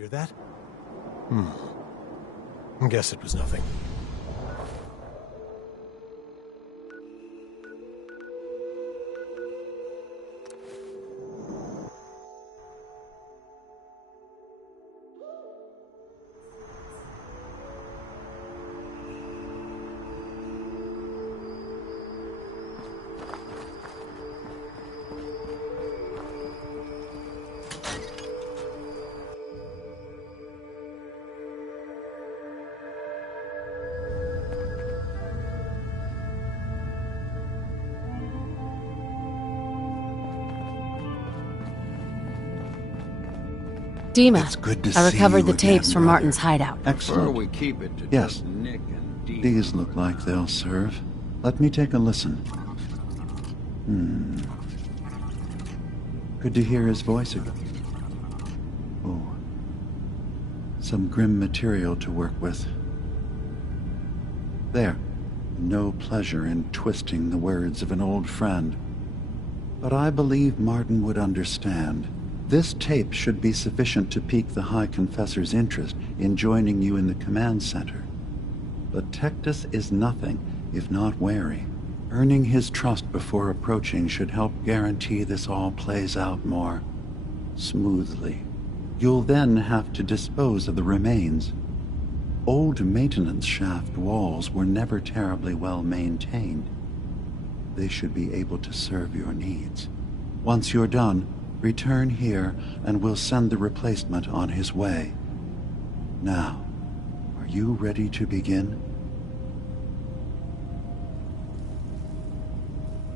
hear that? Guess it was nothing. Dima, It's good to I see recovered you the tapes again, from brother. Martin's hideout. Excellent. We keep it to Yes. just Nick and Dee. These look like they'll serve. Let me take a listen. Good to hear his voice again. Oh. Some grim material to work with. There. No pleasure in twisting the words of an old friend. But I believe Martin would understand. This tape should be sufficient to pique the High Confessor's interest in joining you in the command center. But Tectus is nothing if not wary. Earning his trust before approaching should help guarantee this all plays out more smoothly. You'll then have to dispose of the remains. Old maintenance shaft walls were never terribly well maintained. They should be able to serve your needs. Once you're done, return here and we'll send the replacement on his way. Now, are you ready to begin?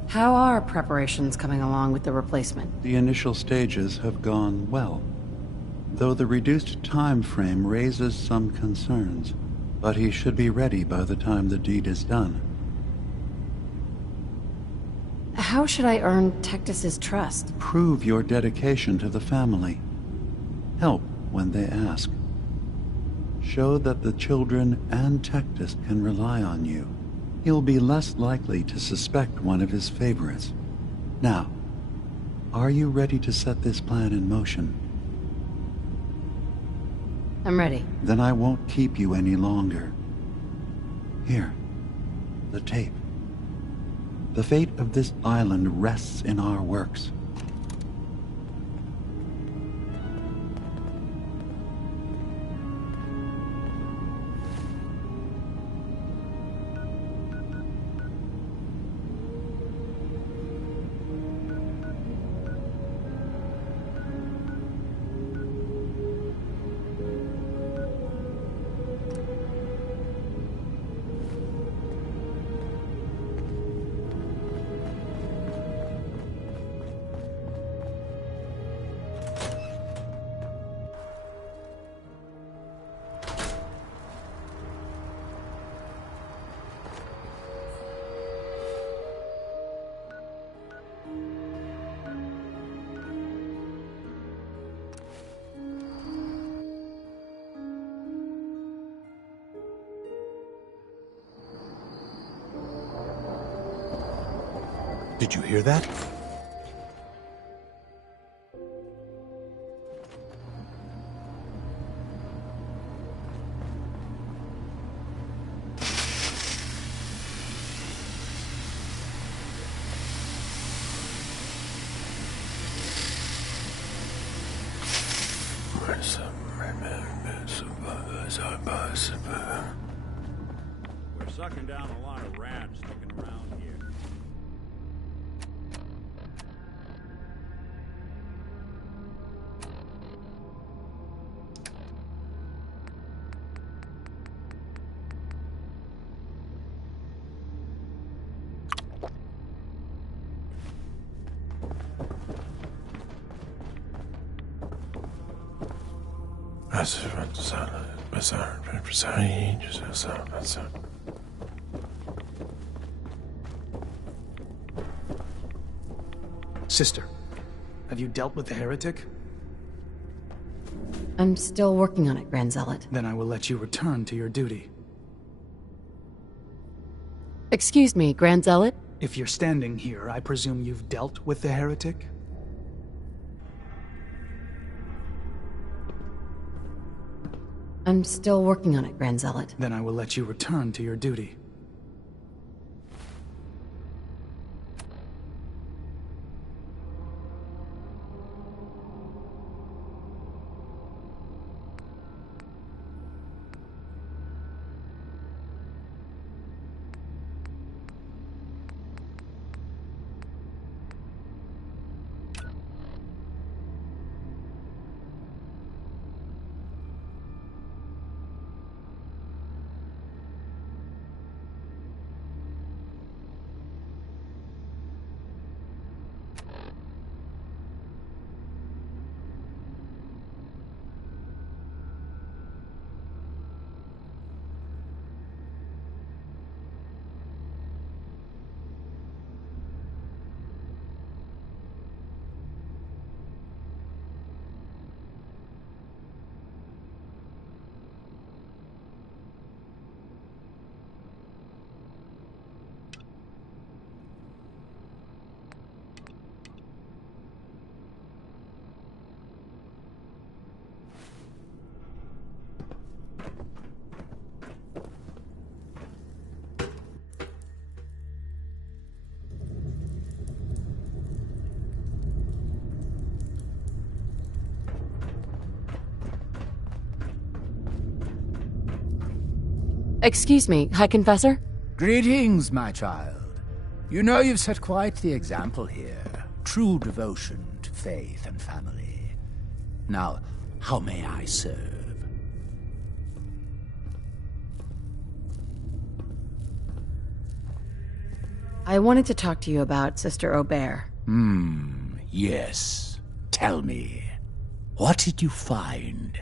How are preparations coming along with the replacement? The initial stages have gone well, though the reduced time frame raises some concerns, but he should be ready by the time the deed is done. How should I earn Tectus's trust? Prove your dedication to the family. Help when they ask. Show that the children and Tectus can rely on you. He'll be less likely to suspect one of his favorites. Now, are you ready to set this plan in motion? I'm ready. Then I won't keep you any longer. Here, the tape. The fate of this island rests in our works. Did you hear that? We're sucking down a lot of rats sticking around here. Sister, have you dealt with the heretic? I'm still working on it, Grand Zealot. Then I will let you return to your duty. Excuse me, Grand Zealot? If you're standing here, I presume you've dealt with the heretic? I'm still working on it, Grand Zealot. Then I will let you return to your duty. Excuse me, High Confessor? Greetings, my child. You know you've set quite the example here. True devotion to faith and family. Now, how may I serve? I wanted to talk to you about Sister Aubert. Yes. Tell me, what did you find?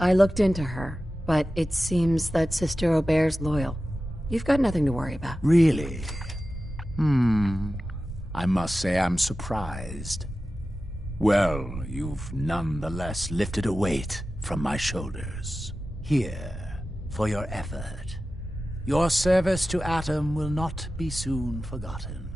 I looked into her, but it seems that Sister Aubert's loyal. You've got nothing to worry about. Really? I must say I'm surprised. Well, you've nonetheless lifted a weight from my shoulders. Here, for your effort. Your service to Atom will not be soon forgotten.